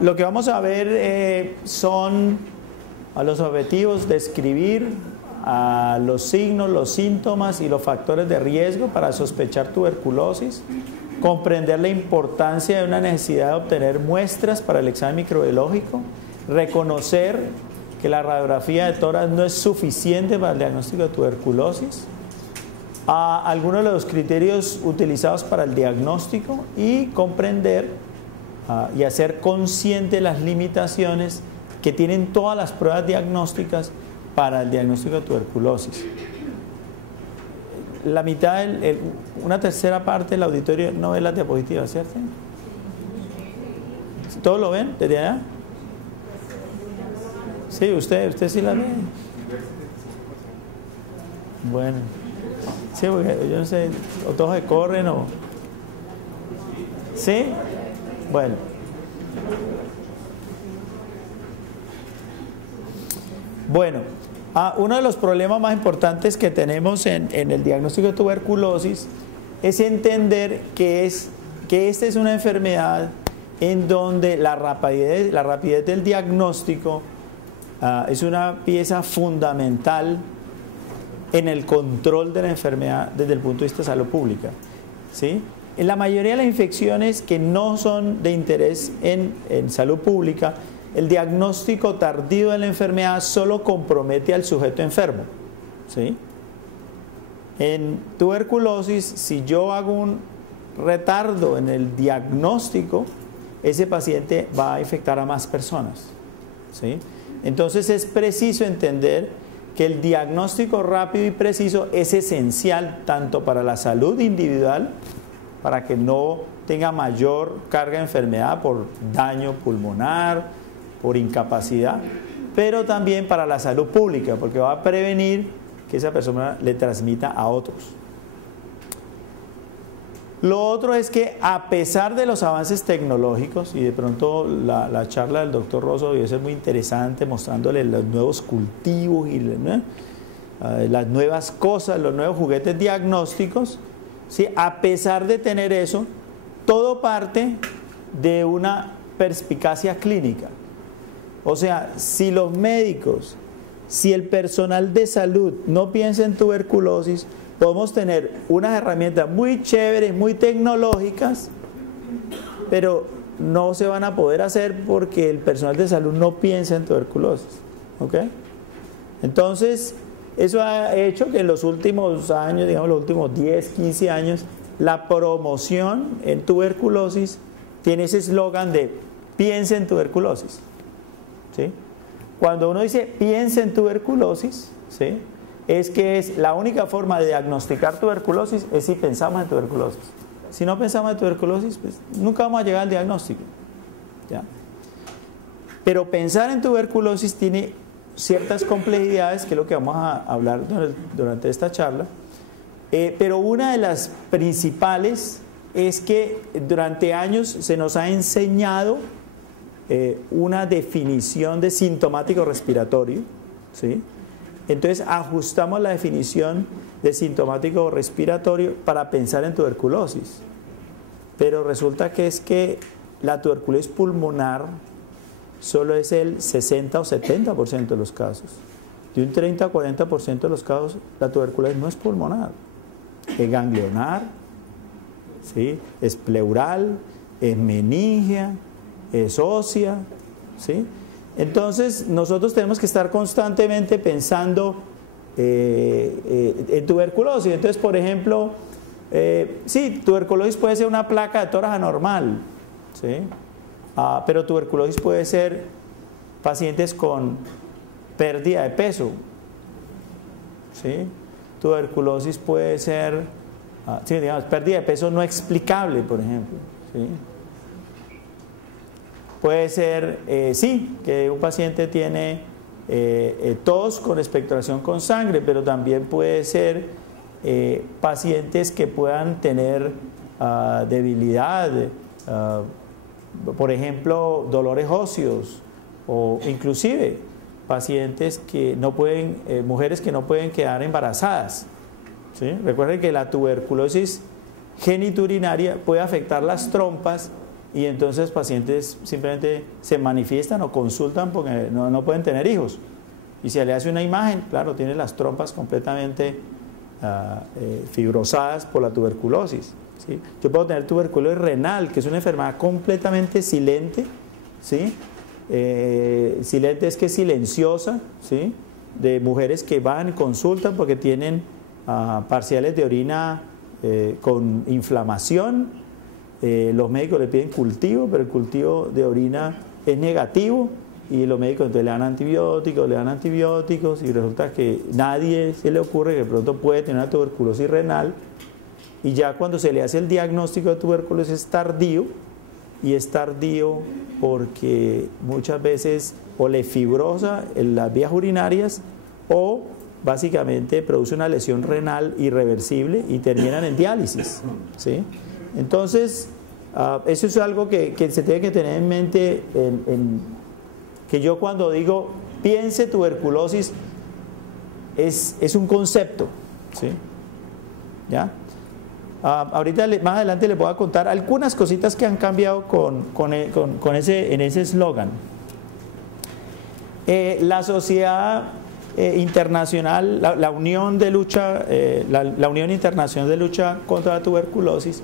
Lo que vamos a ver son los objetivos: describir los signos, los síntomas y los factores de riesgo para sospechar tuberculosis, comprender la importancia de una necesidad de obtener muestras para el examen microbiológico, reconocer que la radiografía de tórax no es suficiente para el diagnóstico de tuberculosis, algunos de los criterios utilizados para el diagnóstico y comprender y hacer consciente las limitaciones que tienen todas las pruebas diagnósticas para el diagnóstico de tuberculosis. La mitad, una tercera parte del auditorio no ve las diapositivas, ¿cierto? ¿Todos lo ven desde allá? Sí, usted sí la ve. Bueno, sí, porque yo no sé, o todos se corren o... ¿Sí? Bueno. Bueno, uno de los problemas más importantes que tenemos en el diagnóstico de tuberculosis es entender que esta es una enfermedad en donde la rapidez del diagnóstico es una pieza fundamental en el control de la enfermedad desde el punto de vista de salud pública, ¿sí? En la mayoría de las infecciones que no son de interés en salud pública, el diagnóstico tardío de la enfermedad solo compromete al sujeto enfermo, ¿sí? En tuberculosis, si yo hago un retardo en el diagnóstico, ese paciente va a infectar a más personas, ¿sí? Entonces es preciso entender que el diagnóstico rápido y preciso es esencial tanto para la salud individual, para que no tenga mayor carga de enfermedad por daño pulmonar, por incapacidad, pero también para la salud pública, porque va a prevenir que esa persona le transmita a otros. Lo otro es que a pesar de los avances tecnológicos, y de pronto la charla del doctor Rosso debe ser muy interesante, mostrándole los nuevos cultivos y las nuevas cosas, los nuevos juguetes diagnósticos, ¿sí? A pesar de tener eso, todo parte de una perspicacia clínica. O sea, si los médicos, si el personal de salud no piensa en tuberculosis, podemos tener unas herramientas muy chéveres, muy tecnológicas, pero no se van a poder hacer porque el personal de salud no piensa en tuberculosis, ¿ok? Entonces, eso ha hecho que en los últimos años, digamos los últimos 10, 15 años, la promoción en tuberculosis tiene ese eslogan de piensa en tuberculosis, ¿sí? Cuando uno dice piensa en tuberculosis, ¿sí?, es que es la única forma de diagnosticar tuberculosis es si pensamos en tuberculosis. Si no pensamos en tuberculosis, pues nunca vamos a llegar al diagnóstico, ¿ya? Pero pensar en tuberculosis tiene ciertas complejidades, que es lo que vamos a hablar durante esta charla, pero una de las principales es que durante años se nos ha enseñado una definición de sintomático respiratorio, ¿sí? Entonces ajustamos la definición de sintomático respiratorio para pensar en tuberculosis, pero resulta que es que la tuberculosis pulmonar solo es el 60 o 70% de los casos. De un 30 a 40% de los casos la tuberculosis no es pulmonar, es ganglionar, ¿sí?, es pleural, es meningia, es ósea, ¿sí? Entonces nosotros tenemos que estar constantemente pensando en tuberculosis. Entonces, por ejemplo, sí, tuberculosis puede ser una placa de tórax anormal, ¿sí? Pero tuberculosis puede ser pacientes con pérdida de peso, ¿sí? Tuberculosis puede ser, sí, digamos, pérdida de peso no explicable, por ejemplo, ¿sí? Puede ser, sí, que un paciente tiene tos con expectoración con sangre, pero también puede ser pacientes que puedan tener debilidad, por ejemplo, dolores óseos, o inclusive pacientes que no pueden, mujeres que no pueden quedar embarazadas, ¿sí? Recuerden que la tuberculosis genitourinaria puede afectar las trompas y entonces pacientes simplemente se manifiestan o consultan porque no pueden tener hijos. Y se le hace una imagen, claro, tiene las trompas completamente fibrosadas por la tuberculosis, ¿sí? Yo puedo tener tuberculosis renal, que es una enfermedad completamente silente, ¿sí? Silente es que es silenciosa, ¿sí? De mujeres que van y consultan porque tienen parciales de orina con inflamación. Los médicos le piden cultivo, pero el cultivo de orina es negativo y los médicos entonces le dan antibióticos y resulta que nadie se le ocurre que de pronto puede tener una tuberculosis renal, y ya cuando se le hace el diagnóstico de tuberculosis es tardío, y es tardío porque muchas veces o le fibrosa en las vías urinarias o básicamente produce una lesión renal irreversible y terminan en diálisis, ¿sí? Entonces, eso es algo que se tiene que tener en mente, que yo cuando digo piense tuberculosis es un concepto, ¿sí? ¿Ya? Ahorita más adelante les voy a contar algunas cositas que han cambiado en ese eslogan. La sociedad internacional, la Unión de Lucha, la Unión Internacional de Lucha contra la Tuberculosis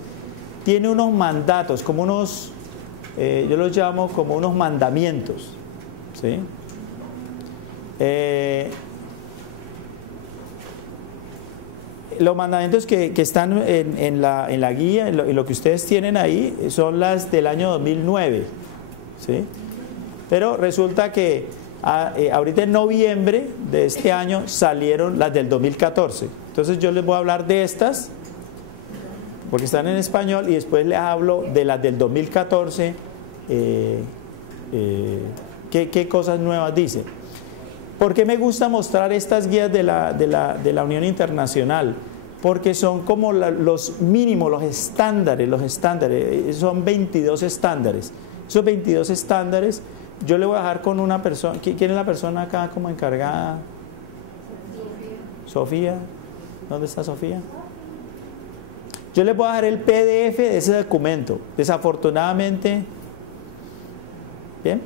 tiene unos mandatos, como unos, yo los llamo como unos mandamientos, ¿sí? Los mandamientos que están en la guía, en lo que ustedes tienen ahí, son las del año 2009, ¿sí? Pero resulta que ahorita en noviembre de este año salieron las del 2014. Entonces yo les voy a hablar de estas, porque están en español, y después les hablo de las del 2014, qué cosas nuevas dice. ¿Por qué me gusta mostrar estas guías de la Unión Internacional? Porque son como los mínimos, los estándares, son 22 estándares. Esos 22 estándares, yo le voy a dejar con una persona. ¿Quién es la persona acá como encargada? Sofía. ¿Dónde está Sofía? Yo les voy a dejar el PDF de ese documento. Desafortunadamente, ¿bien?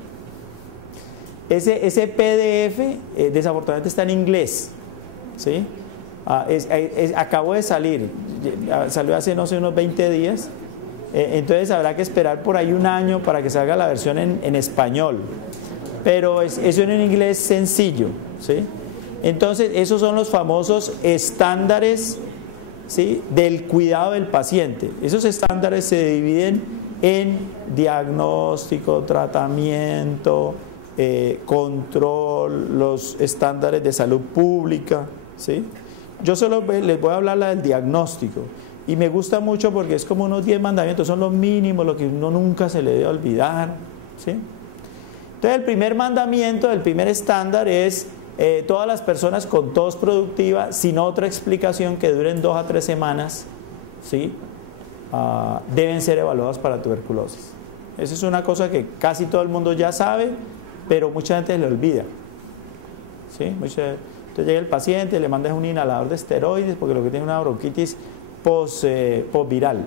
Ese PDF desafortunadamente está en inglés, ¿sí? Acabó de salir, salió hace no sé unos 20 días, entonces habrá que esperar por ahí un año para que salga la versión en español, pero eso en inglés sencillo, ¿sí? Entonces esos son los famosos estándares, ¿sí?, del cuidado del paciente. Esos estándares se dividen en diagnóstico, tratamiento, control, los estándares de salud pública, ¿sí? Yo solo les voy a hablar del diagnóstico, y me gusta mucho porque es como unos 10 mandamientos, son los mínimos, lo que uno nunca se le debe olvidar, ¿sí? Entonces el primer mandamiento, el primer estándar es todas las personas con tos productiva sin otra explicación que duren 2 a 3 semanas, ¿sí?, deben ser evaluadas para tuberculosis. Esa es una cosa que casi todo el mundo ya sabe, pero mucha gente le olvida, ¿sí? Entonces llega el paciente, le mandas un inhalador de esteroides porque lo que tiene es una bronquitis postviral,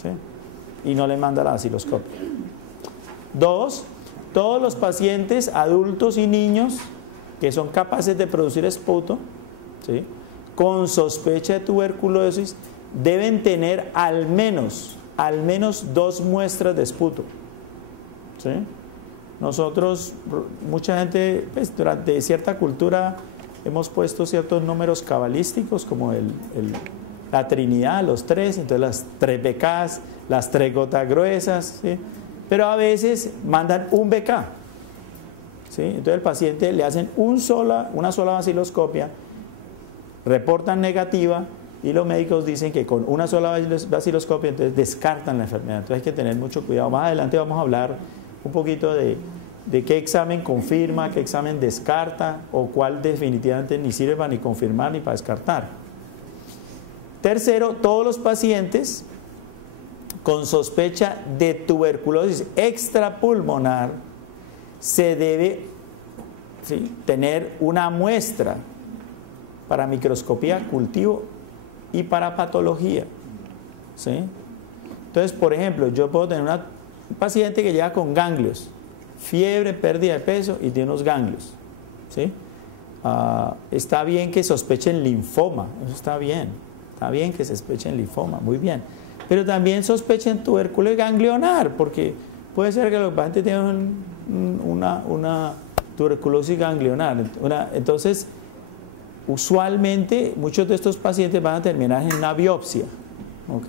¿sí?, y no le manda la osciloscopia. 2, todos los pacientes adultos y niños que son capaces de producir esputo, ¿sí?, con sospecha de tuberculosis deben tener al menos 2 muestras de esputo, ¿sí? Nosotros, mucha gente, pues, durante cierta cultura hemos puesto ciertos números cabalísticos como la Trinidad, los 3, entonces las 3 BKs, las 3 gotas gruesas, ¿sí?, pero a veces mandan un BK, ¿sí? Entonces el paciente le hacen una sola vaciloscopia, reportan negativa, y los médicos dicen que con una sola vaciloscopia entonces descartan la enfermedad. Entonces hay que tener mucho cuidado. Más adelante vamos a hablar un poquito de qué examen confirma, qué examen descarta, o cuál definitivamente ni sirve para ni confirmar ni para descartar. Tercero, todos los pacientes con sospecha de tuberculosis extrapulmonar se debe, ¿sí?, tener una muestra para microscopía, cultivo y para patología, ¿sí? Entonces, por ejemplo, yo puedo tener Un paciente que llega con ganglios, fiebre, pérdida de peso y tiene unos ganglios, ¿sí? Está bien que sospechen linfoma, eso está bien que sospechen linfoma, muy bien, pero también sospechen tuberculosis ganglionar, porque puede ser que los pacientes tengan una tuberculosis ganglionar. Entonces, usualmente muchos de estos pacientes van a terminar en una biopsia, ¿ok?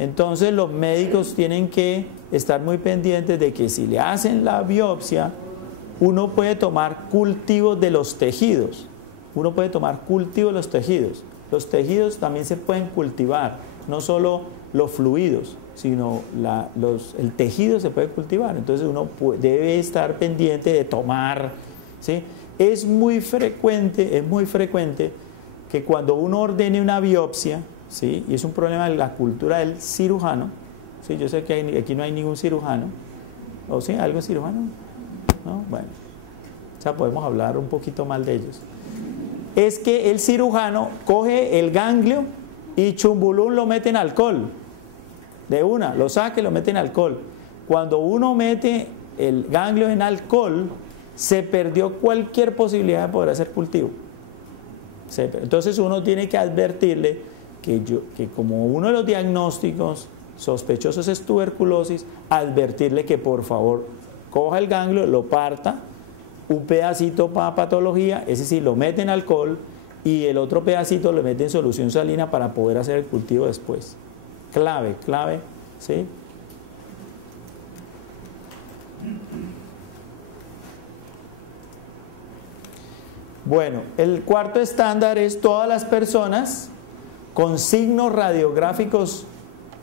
Entonces los médicos tienen que estar muy pendientes de que si le hacen la biopsia, uno puede tomar cultivos de los tejidos. Uno puede tomar cultivos de los tejidos. Los tejidos también se pueden cultivar, no solo los fluidos, sino el tejido se puede cultivar. Entonces uno debe estar pendiente de tomar, ¿sí? Es muy frecuente que cuando uno ordene una biopsia, ¿sí? Y es un problema de la cultura del cirujano, ¿sí? Yo sé que aquí no hay ningún cirujano, ¿o sí? ¿Algún cirujano? ¿No? Bueno, o sea, podemos hablar un poquito mal de ellos. Es que el cirujano coge el ganglio y chumbulún lo mete en alcohol, de una, lo saca y lo mete en alcohol. Cuando uno mete el ganglio en alcohol, se perdió cualquier posibilidad de poder hacer cultivo. Entonces uno tiene que advertirle que como uno de los diagnósticos sospechosos es tuberculosis, advertirle que por favor coja el ganglio, lo parta, un pedacito para patología, ese sí lo mete en alcohol y el otro pedacito lo mete en solución salina para poder hacer el cultivo después. Clave, ¿sí? Bueno, el cuarto estándar es todas las personas con signos radiográficos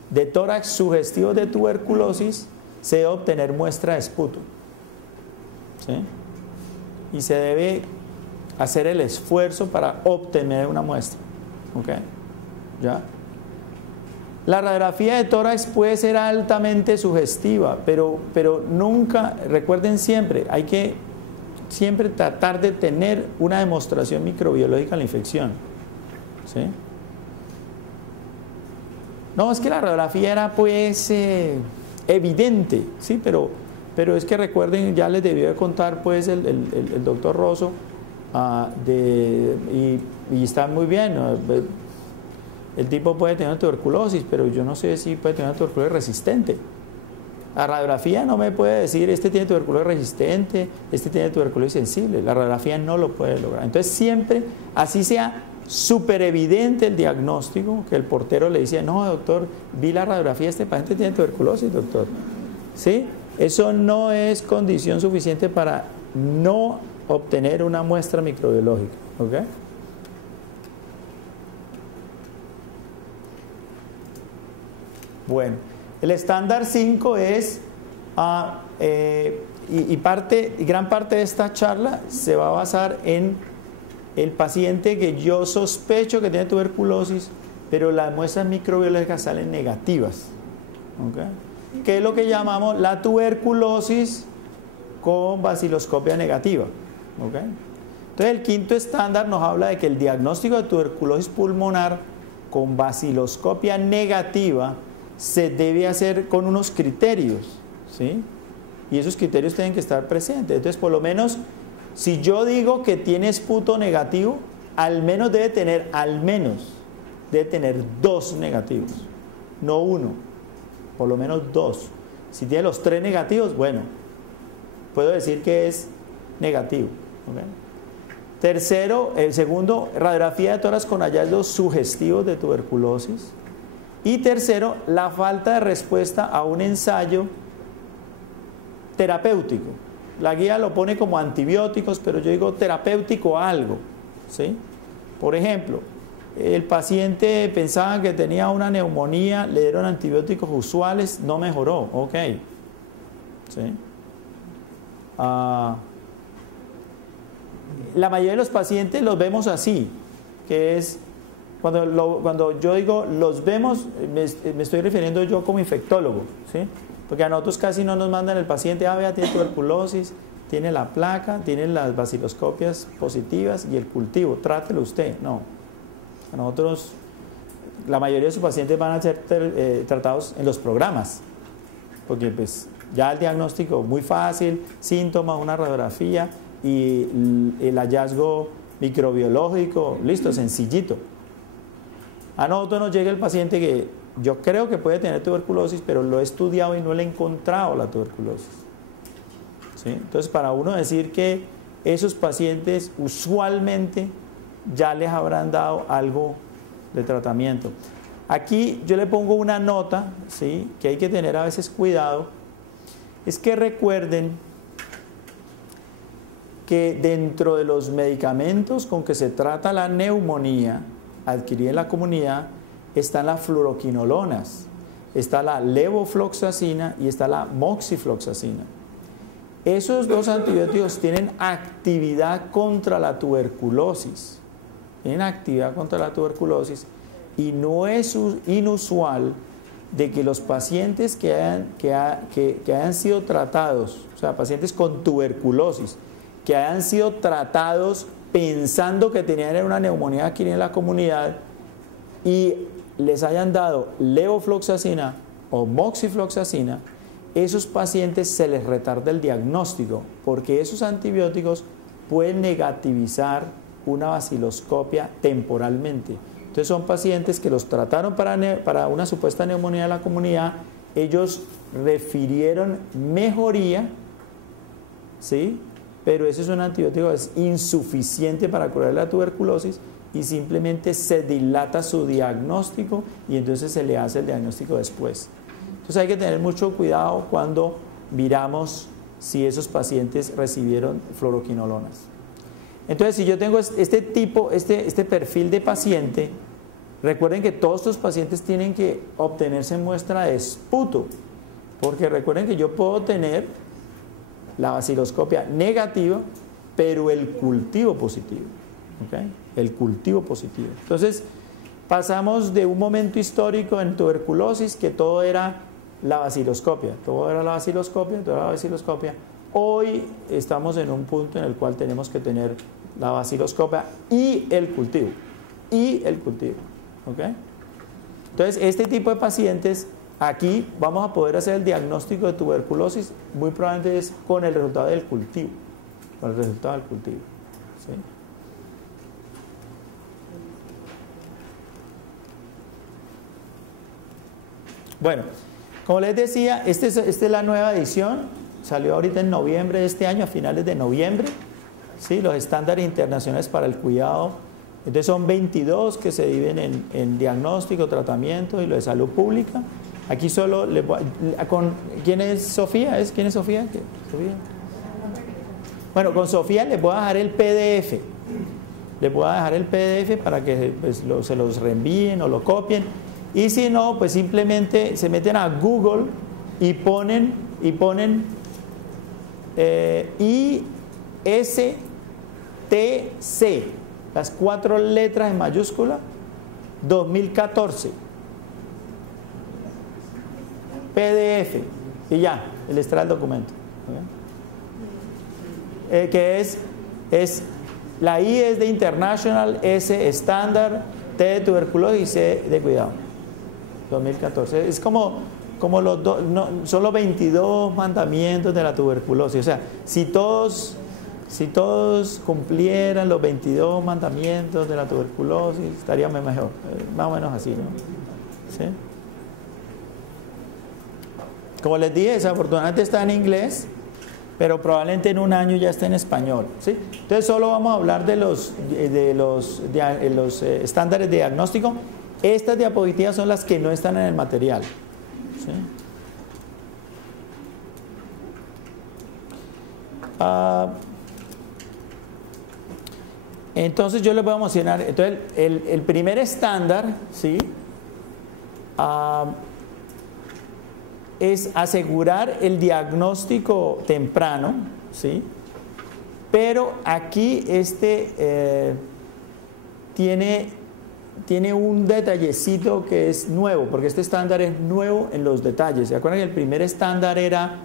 de tórax sugestivos de tuberculosis se debe obtener muestra de esputo, ¿sí? Y se debe hacer el esfuerzo para obtener una muestra, ¿ok? ¿Ya? La radiografía de tórax puede ser altamente sugestiva, pero nunca, recuerden siempre, hay que siempre tratar de tener una demostración microbiológica de la infección, ¿sí? No, es que la radiografía era pues evidente, ¿sí? Pero es que recuerden, ya les debió de contar pues el doctor Rosso, y está muy bien, ¿no? El tipo puede tener tuberculosis, pero yo no sé si puede tener tuberculosis resistente. La radiografía no me puede decir, este tiene tuberculosis resistente, este tiene tuberculosis sensible. La radiografía no lo puede lograr. Entonces siempre, así sea súper evidente el diagnóstico, que el portero le dice, no doctor, vi la radiografía, este paciente tiene tuberculosis, doctor. ¿Sí? Eso no es condición suficiente para no obtener una muestra microbiológica. ¿Ok? Bueno, el estándar 5 es, gran parte de esta charla se va a basar en el paciente que yo sospecho que tiene tuberculosis, pero las muestras microbiológicas salen negativas, ¿okay? Que es lo que llamamos la tuberculosis con baciloscopia negativa, ¿okay? Entonces el quinto estándar nos habla de que el diagnóstico de tuberculosis pulmonar con baciloscopia negativa se debe hacer con unos criterios, ¿sí? Y esos criterios tienen que estar presentes. Entonces, por lo menos, si yo digo que tiene esputo negativo, al menos debe tener 2 negativos, no 1, por lo menos 2. Si tiene los 3 negativos, bueno, puedo decir que es negativo, ¿okay? Tercero, el segundo, radiografía de tórax con hallazgos sugestivos de tuberculosis. Y tercero, la falta de respuesta a un ensayo terapéutico. La guía lo pone como antibióticos, pero yo digo terapéutico algo, ¿sí? Por ejemplo, el paciente pensaba que tenía una neumonía, le dieron antibióticos usuales, no mejoró, ok, ¿sí? La mayoría de los pacientes los vemos así, que es... Cuando yo digo los vemos, me estoy refiriendo yo como infectólogo, ¿sí? Porque a nosotros casi no nos mandan el paciente, vea, tiene tuberculosis, tiene la placa, tiene las baciloscopias positivas y el cultivo, trátelo usted. No, a nosotros, la mayoría de sus pacientes van a ser tratados en los programas, porque pues ya el diagnóstico muy fácil, síntomas, una radiografía y el hallazgo microbiológico, listo, sencillito. A nosotros nos llega el paciente que yo creo que puede tener tuberculosis, pero lo he estudiado y no le he encontrado la tuberculosis. ¿Sí? Entonces, para uno decir que esos pacientes usualmente ya les habrán dado algo de tratamiento. Aquí yo le pongo una nota, ¿sí?, que hay que tener a veces cuidado, es que recuerden que dentro de los medicamentos con que se trata la neumonía adquirida en la comunidad están las fluoroquinolonas, está la levofloxacina y está la moxifloxacina. Esos dos antibióticos tienen actividad contra la tuberculosis, y no es inusual de que los pacientes que hayan sido tratados, o sea, pacientes con tuberculosis, que hayan sido tratados pensando que tenían una neumonía adquirida en la comunidad y les hayan dado levofloxacina o moxifloxacina, esos pacientes se les retarda el diagnóstico porque esos antibióticos pueden negativizar una baciloscopia temporalmente. Entonces son pacientes que los trataron para una supuesta neumonía de la comunidad, ellos refirieron mejoría, ¿sí?, pero ese es un antibiótico que es insuficiente para curar la tuberculosis y simplemente se dilata su diagnóstico y entonces se le hace el diagnóstico después. Entonces hay que tener mucho cuidado cuando miramos si esos pacientes recibieron fluoroquinolonas. Entonces, si yo tengo este perfil de paciente, recuerden que todos estos pacientes tienen que obtenerse muestra de esputo, porque recuerden que yo puedo tener la baciloscopia negativa, pero el cultivo positivo. ¿Okay? El cultivo positivo. Entonces, pasamos de un momento histórico en tuberculosis que todo era la baciloscopia, Hoy estamos en un punto en el cual tenemos que tener la baciloscopia y el cultivo. ¿Okay? Entonces, este tipo de pacientes, aquí vamos a poder hacer el diagnóstico de tuberculosis, muy probablemente es con el resultado del cultivo. ¿Sí? Bueno, como les decía, esta es la nueva edición. Salió ahorita en noviembre de este año, a finales de noviembre, ¿sí?, los estándares internacionales para el cuidado. Entonces son 22 que se dividen en diagnóstico, tratamiento y lo de salud pública. Aquí solo ¿quién es Sofía? ¿Quién es Sofía? ¿Sofía? Bueno, con Sofía les voy a dejar el PDF. Para que pues, se los reenvíen o lo copien. Y si no, pues simplemente se meten a Google y ponen ISTC, las 4 letras en mayúscula, 2014, PDF, y ya, les trae el documento. Que es la I es de International, S estándar, T de tuberculosis y C de cuidado. 2014. Es como los son los 22 mandamientos de la tuberculosis. O sea, si todos cumplieran los 22 mandamientos de la tuberculosis, estaríamos mejor. Más o menos así, ¿no? ¿Sí? Como les dije, desafortunadamente está en inglés, pero probablemente en un año ya esté en español, ¿sí? Entonces solo vamos a hablar de los estándares de diagnóstico. Estas diapositivas son las que no están en el material, ¿sí? Entonces yo les voy a mencionar. Entonces el primer estándar, ¿sí?, es asegurar el diagnóstico temprano, ¿sí? Pero aquí tiene un detallecito que es nuevo, porque este estándar es nuevo en los detalles. ¿Se acuerdan que el primer estándar era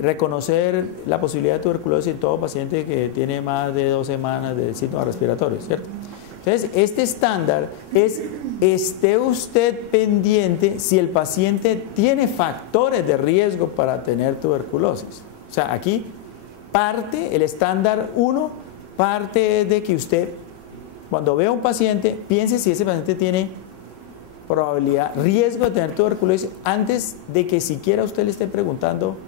reconocer la posibilidad de tuberculosis en todo paciente que tiene más de 2 semanas de síntomas respiratorios, ¿cierto? Entonces Entonces, este estándar es, esté usted pendiente si el paciente tiene factores de riesgo para tener tuberculosis. O sea, aquí parte, el estándar 1, parte de que usted, cuando vea a un paciente, piense si ese paciente tiene probabilidad, riesgo de tener tuberculosis, antes de que siquiera usted le esté preguntando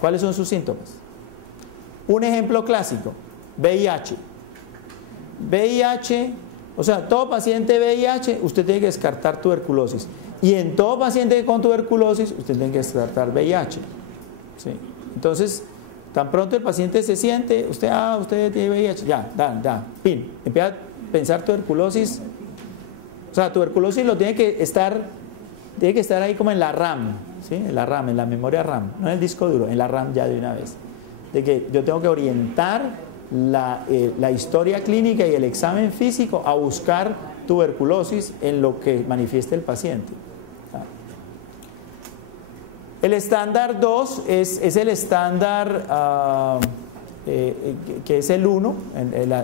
cuáles son sus síntomas. Un ejemplo clásico, VIH. VIH, o sea, todo paciente VIH, usted tiene que descartar tuberculosis. Y en todo paciente con tuberculosis, usted tiene que descartar VIH. ¿Sí? Entonces, tan pronto el paciente se siente, usted tiene VIH, ya, fin. Empieza a pensar tuberculosis. O sea, tuberculosis lo tiene que estar ahí como en la RAM, ¿sí? En la RAM, en la memoria RAM, no en el disco duro, en la RAM ya de una vez. De que yo tengo que orientar la historia clínica y el examen físico a buscar tuberculosis en lo que manifieste el paciente. El estándar 2 es el estándar que es el 1,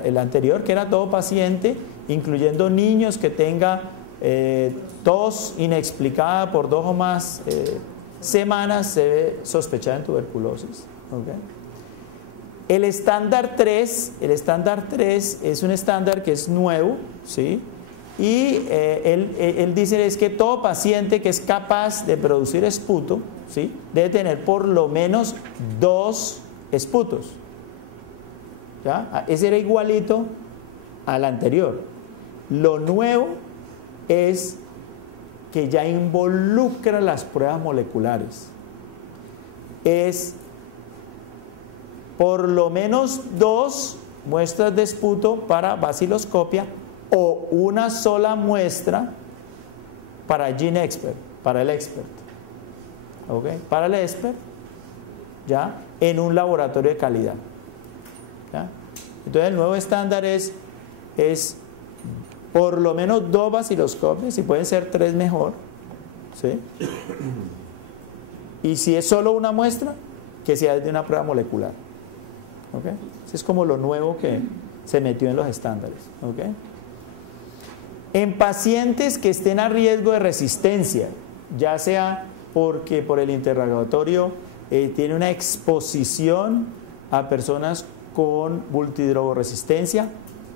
el anterior, que era todo paciente, incluyendo niños que tenga tos inexplicada por 2 o más semanas, se ve sospechada en tuberculosis. ¿Okay? El estándar 3 es un estándar que es nuevo, ¿sí? Y él dice es que todo paciente que es capaz de producir esputo, ¿sí? Debe tener por lo menos 2 esputos. ¿Ya? Ese era igualito al anterior. Lo nuevo es que ya involucra las pruebas moleculares. Es por lo menos 2 muestras de esputo para baciloscopia o una sola muestra para GeneXpert, para el expert. ¿Okay? Para el expert, ya, en un laboratorio de calidad. ¿Ya? Entonces el nuevo estándar es por lo menos 2 baciloscopios, si pueden ser 3 mejor, ¿sí? Y si es solo una muestra, que sea de una prueba molecular. ¿Okay? Eso es como lo nuevo que se metió en los estándares. ¿Okay? En pacientes que estén a riesgo de resistencia, ya sea porque por el interrogatorio tiene una exposición a personas con multidrogoresistencia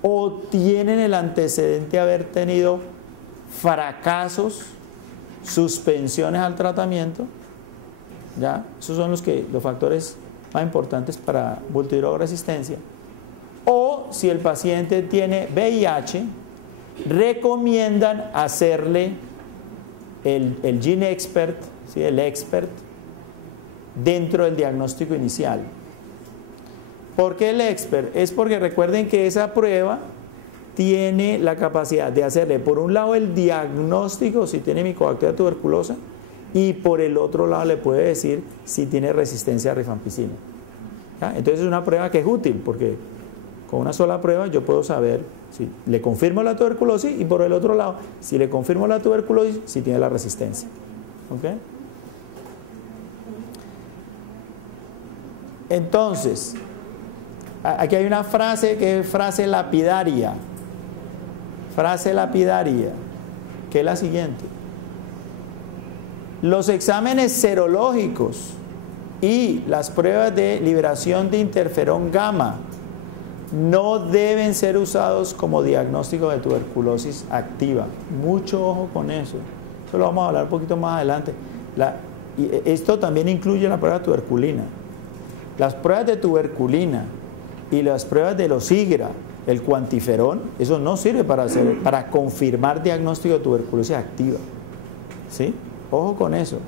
o tienen el antecedente de haber tenido fracasos, suspensiones al tratamiento, ¿ya? Esos son los factores más importantes para multidrogoresistencia. O si el paciente tiene VIH, recomiendan hacerle el GeneXpert, ¿sí? El expert, dentro del diagnóstico inicial. ¿Por qué el expert? Es porque recuerden que esa prueba tiene la capacidad de hacerle, por un lado, el diagnóstico si tiene Mycobacteria tuberculosa, y por el otro lado le puede decir si tiene resistencia a rifampicina. ¿Ya? Entonces es una prueba que es útil, porque con una sola prueba yo puedo saber si le confirmo la tuberculosis y por el otro lado, si le confirmo la tuberculosis, si tiene la resistencia. ¿Okay? Entonces, aquí hay una frase que es frase lapidaria, que es la siguiente: los exámenes serológicos y las pruebas de liberación de interferón gamma no deben ser usados como diagnóstico de tuberculosis activa. Mucho ojo con eso. Eso lo vamos a hablar un poquito más adelante. Esto también incluye la prueba de tuberculina. Las pruebas de tuberculina y las pruebas de los IGRA, el cuantiferón, eso no sirve para confirmar diagnóstico de tuberculosis activa. ¿Sí? Ojo con eso.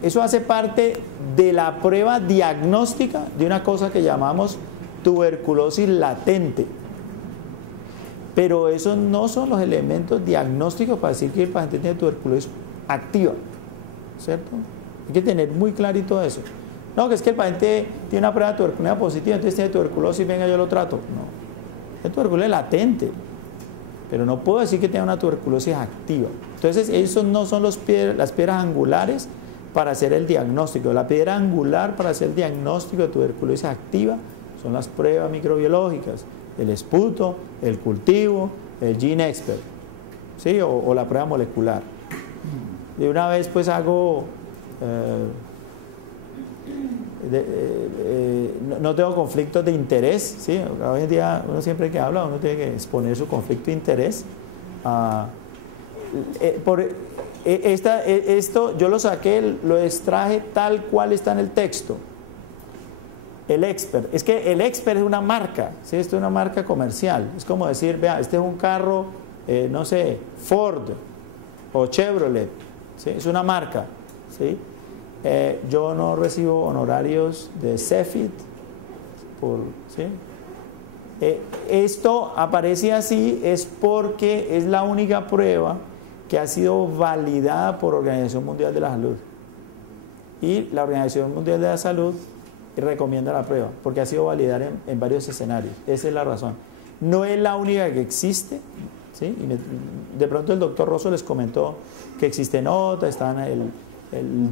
Eso hace parte de la prueba diagnóstica de una cosa que llamamos tuberculosis latente. Pero esos no son los elementos diagnósticos para decir que el paciente tiene tuberculosis activa. ¿Cierto? Hay que tener muy clarito eso. No, que es que el paciente tiene una prueba de tuberculina positiva, entonces tiene tuberculosis, venga, yo lo trato. No. Es tuberculosis latente. Pero no puedo decir que tenga una tuberculosis activa. Entonces, esos no son las piedras angulares para hacer el diagnóstico. La piedra angular para hacer el diagnóstico de tuberculosis activa son las pruebas microbiológicas, el esputo, el cultivo, el Gene Expert, ¿sí? O la prueba molecular. De una vez pues hago, no tengo conflictos de interés, ¿sí? Hoy en día uno siempre que habla, uno tiene que exponer su conflicto de interés. Esto yo lo saqué, lo extraje tal cual está en el texto. El Expert, es que el Expert es una marca, ¿sí? Esto es una marca comercial. Es como decir, vea, este es un carro, no sé, Ford o Chevrolet, ¿sí? Es una marca, ¿sí? Yo no recibo honorarios de Cefit, ¿sí? Esto aparece así es porque es la única prueba que ha sido validada por la Organización Mundial de la Salud. Y la Organización Mundial de la Salud recomienda la prueba, porque ha sido validada en varios escenarios. Esa es la razón. No es la única que existe, ¿sí? Y de pronto el doctor Rosso les comentó que existen otras, están el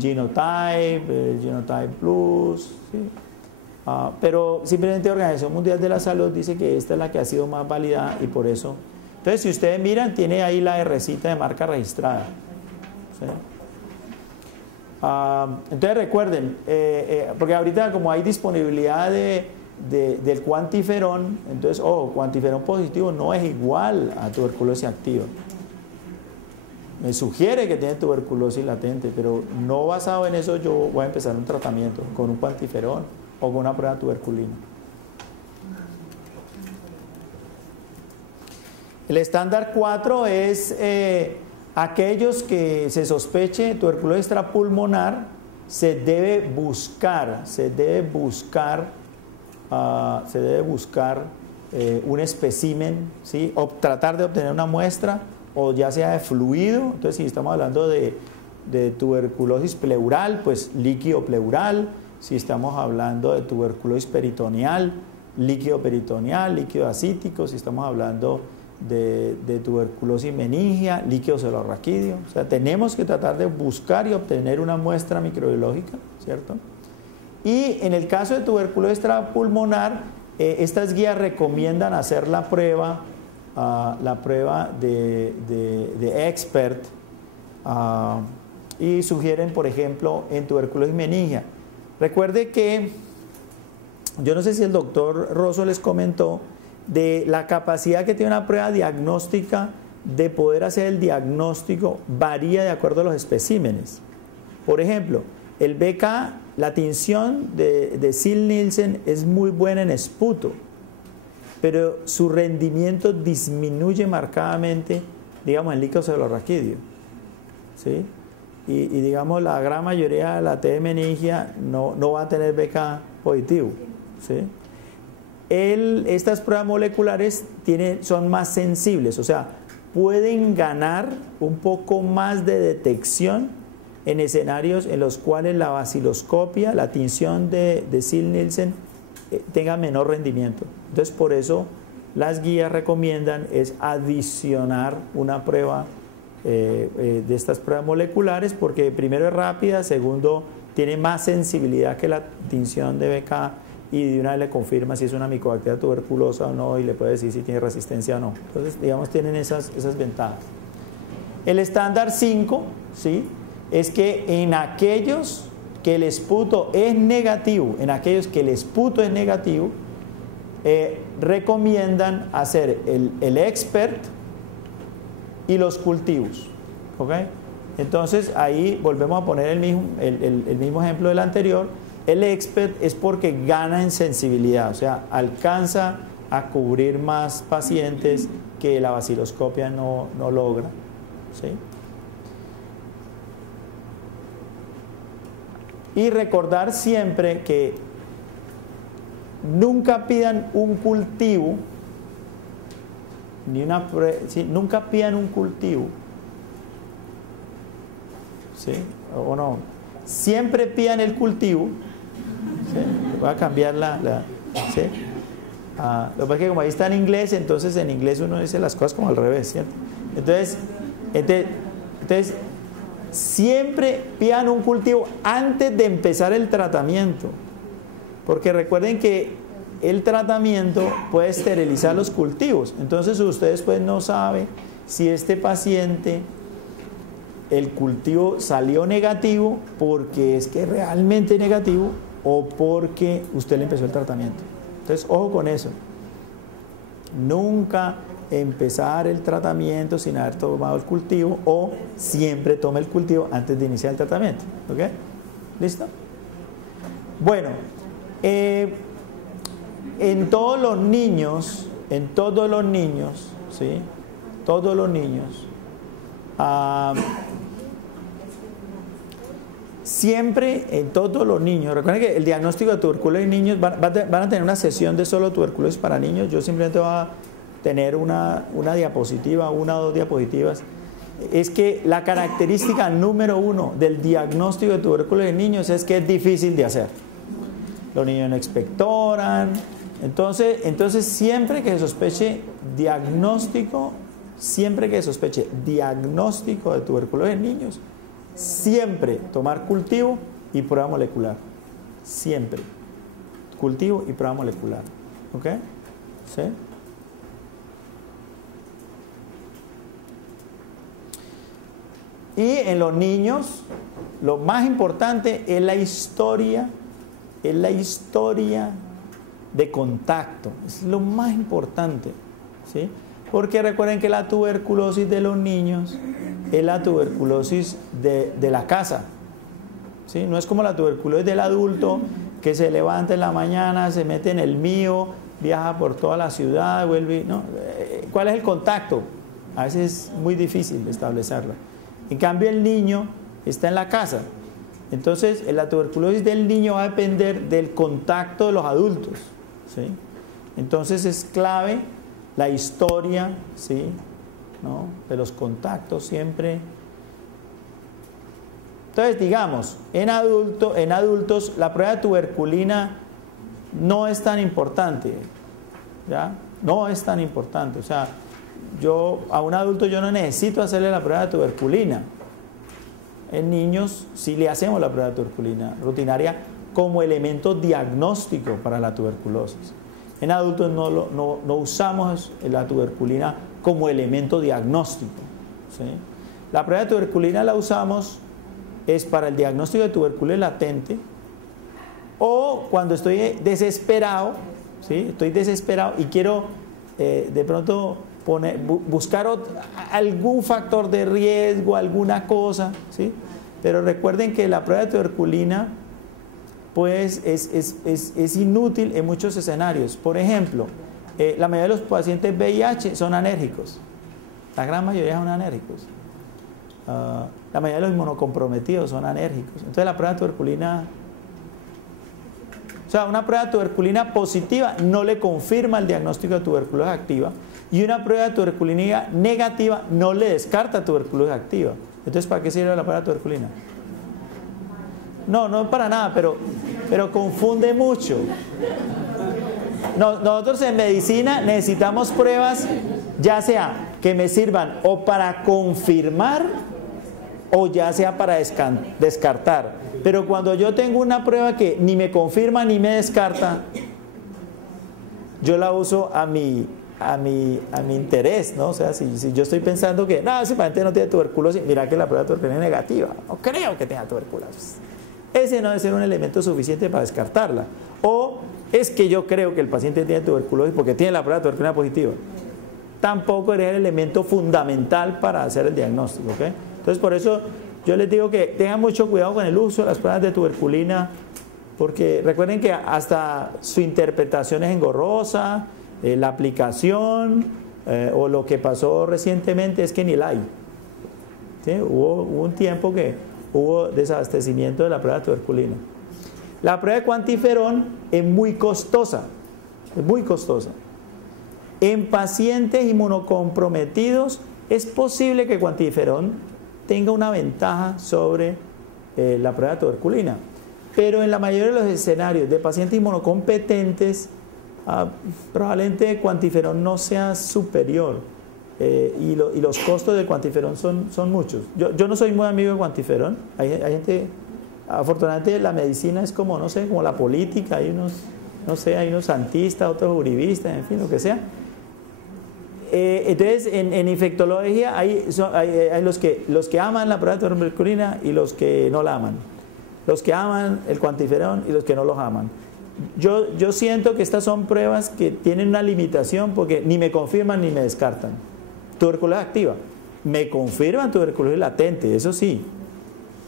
Genotype, el Genotype Plus, ¿sí? Pero simplemente la Organización Mundial de la Salud dice que esta es la que ha sido más validada y por eso. Entonces, si ustedes miran, tiene ahí la R-cita de marca registrada, ¿sí? Entonces recuerden, porque ahorita como hay disponibilidad del cuantiferón, entonces, cuantiferón positivo no es igual a tuberculosis activa. Me sugiere que tiene tuberculosis latente, pero no basado en eso yo voy a empezar un tratamiento con un cuantiferón o con una prueba de tuberculina. El estándar 4 es aquellos que se sospeche tuberculosis extrapulmonar, se debe buscar un espécimen, ¿sí? O tratar de obtener una muestra, o ya sea de fluido. Entonces, si estamos hablando de tuberculosis pleural, pues líquido pleural. Si estamos hablando de tuberculosis peritoneal, líquido peritoneal, líquido ascítico. Si estamos hablando de tuberculosis meningia, líquido celularraquídeo. O sea, tenemos que tratar de buscar y obtener una muestra microbiológica, ¿cierto? Y en el caso de tuberculosis extrapulmonar, estas guías recomiendan hacer la prueba de Expert, y sugieren, por ejemplo, en tuberculosis meningia. Recuerde que, yo no sé si el doctor Rosso les comentó, de la capacidad que tiene una prueba diagnóstica de poder hacer el diagnóstico varía de acuerdo a los especímenes. Por ejemplo, el BK, la tinción de Sil-Nielsen es muy buena en esputo, pero su rendimiento disminuye marcadamente, digamos, en líquido celularraquídeo, ¿sí? Y digamos, la gran mayoría de la T de meningia no va a tener BK positivo, ¿sí? Estas pruebas moleculares son más sensibles, o sea, pueden ganar un poco más de detección en escenarios en los cuales la baciloscopia, la tinción de Sil-Nielsen tenga menor rendimiento. Entonces, por eso las guías recomiendan es adicionar una prueba de estas pruebas moleculares, porque primero es rápida, segundo tiene más sensibilidad que la tinción de BK, y de una vez le confirma si es una micobacteria tuberculosa o no, y le puede decir si tiene resistencia o no. Entonces, digamos, tienen esas ventajas. El estándar 5, ¿sí?, es que en aquellos que el esputo es negativo, recomiendan hacer el Expert y los cultivos, ¿ok? Entonces, ahí volvemos a poner el mismo ejemplo del anterior. El Expert es porque gana en sensibilidad, o sea, alcanza a cubrir más pacientes que la baciloscopia no logra, ¿sí? Y recordar siempre que nunca pidan un cultivo, nunca pidan un cultivo, ¿sí? O no, siempre pidan el cultivo. ¿Sí? Voy a cambiar ¿sí? Lo que pasa es que como ahí está en inglés, entonces en inglés uno dice las cosas como al revés, ¿cierto? Entonces siempre pidan un cultivo antes de empezar el tratamiento, porque recuerden que el tratamiento puede esterilizar los cultivos. Entonces ustedes pues no saben si este paciente, el cultivo salió negativo porque es que realmente negativo o porque usted le empezó el tratamiento. Entonces ojo con eso. Nunca empezar el tratamiento sin haber tomado el cultivo, o siempre tome el cultivo antes de iniciar el tratamiento. ¿Ok? ¿Listo? Bueno, en todos los niños, ¿sí? Todos los niños, siempre en todos los niños, recuerden que el diagnóstico de tuberculosis en niños van a tener una sesión de solo tuberculosis para niños. Yo simplemente voy a tener una diapositiva, una o dos diapositivas. Es que la característica número uno del diagnóstico de tuberculosis en niños es que es difícil de hacer. Los niños no expectoran. Entonces siempre que se sospeche diagnóstico de tuberculosis en niños, siempre tomar cultivo y prueba molecular. Siempre. Cultivo y prueba molecular. ¿Ok? ¿Sí? Y en los niños, lo más importante es la historia de contacto. Es lo más importante, ¿sí? Porque recuerden que la tuberculosis de los niños es la tuberculosis de la casa, ¿sí? No es como la tuberculosis del adulto que se levanta en la mañana, se mete en el mío, viaja por toda la ciudad, vuelve. ¿No? ¿Cuál es el contacto? A veces es muy difícil establecerlo. En cambio, el niño está en la casa. Entonces, la tuberculosis del niño va a depender del contacto de los adultos, ¿sí? Entonces, es clave la historia, ¿sí? ¿No? De los contactos siempre. Entonces, digamos, en adultos, la prueba de tuberculina no es tan importante, ¿ya? No es tan importante. O sea, a un adulto yo no necesito hacerle la prueba de tuberculina. En niños sí le hacemos la prueba de tuberculina rutinaria como elemento diagnóstico para la tuberculosis. En adultos no usamos la tuberculina como elemento diagnóstico, ¿sí? La prueba de tuberculina la usamos es para el diagnóstico de tuberculosis latente, o cuando estoy desesperado, ¿sí? Estoy desesperado y quiero de pronto buscar algún factor de riesgo, alguna cosa, ¿sí? Pero recuerden que la prueba de tuberculina pues es inútil en muchos escenarios. Por ejemplo, la mayoría de los pacientes VIH son alérgicos. La gran mayoría son alérgicos. La mayoría de los inmunocomprometidos son alérgicos. Entonces la prueba de tuberculina, o sea, una prueba de tuberculina positiva no le confirma el diagnóstico de tuberculosis activa, y una prueba de tuberculina negativa no le descarta tuberculosis activa. Entonces, ¿para qué sirve la prueba de tuberculina? No para nada, pero confunde mucho. Nosotros en medicina necesitamos pruebas, ya sea que me sirvan o para confirmar o ya sea para descartar. Pero cuando yo tengo una prueba que ni me confirma ni me descarta, yo la uso a mi interés, ¿no? O sea, si yo estoy pensando que no, ese paciente no tiene tuberculosis, mira que la prueba de tuberculosis es negativa, no creo que tenga tuberculosis. Ese no debe ser un elemento suficiente para descartarla. O es que yo creo que el paciente tiene tuberculosis porque tiene la prueba de tuberculina positiva. Tampoco es el elemento fundamental para hacer el diagnóstico, ¿ok? Entonces, por eso yo les digo que tengan mucho cuidado con el uso de las pruebas de tuberculina, porque recuerden que hasta su interpretación es engorrosa, la aplicación o lo que pasó recientemente es que ni la hay, ¿sí? Hubo un tiempo que hubo desabastecimiento de la prueba de tuberculina. La prueba de cuantiferón es muy costosa, En pacientes inmunocomprometidos es posible que cuantiferón tenga una ventaja sobre la prueba de tuberculina, pero en la mayoría de los escenarios de pacientes inmunocompetentes, probablemente cuantiferón no sea superior, y los costos del cuantiferón son muchos. Yo no soy muy amigo de cuantiferón. Hay gente, afortunadamente la medicina es como, no sé, como la política, hay no sé, hay unos santistas, otros uribistas, en fin, lo que sea. Entonces, en infectología hay los que aman la prueba de tuberculina y los que no la aman. Los que aman el cuantiferón y los que no los aman. Yo siento que estas son pruebas que tienen una limitación porque ni me confirman ni me descartan. Tuberculosis activa. Me confirman tuberculosis latente, eso sí.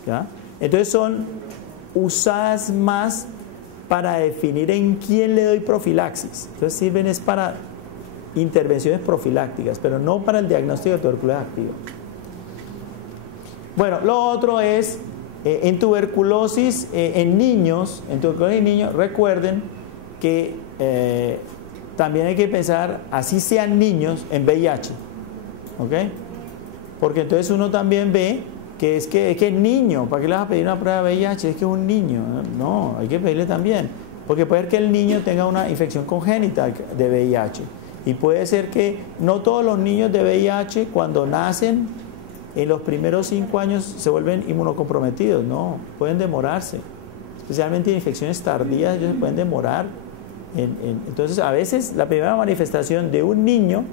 ¿Ya? Entonces son usadas más para definir en quién le doy profilaxis. Entonces sirven es para intervenciones profilácticas, pero no para el diagnóstico de tuberculosis activa. Bueno, lo otro es en tuberculosis en niños, recuerden que también hay que pensar, así sean niños, en VIH, ¿ok? Porque entonces uno también ve que es que niño, ¿para qué le vas a pedir una prueba de VIH? Es que es un niño, no, hay que pedirle también, porque puede ser que el niño tenga una infección congénita de VIH, y puede ser que no todos los niños de VIH cuando nacen en los primeros 5 años se vuelven inmunocomprometidos, no, pueden demorarse, especialmente en infecciones tardías, ellos se pueden demorar. Entonces, a veces la primera manifestación de un niño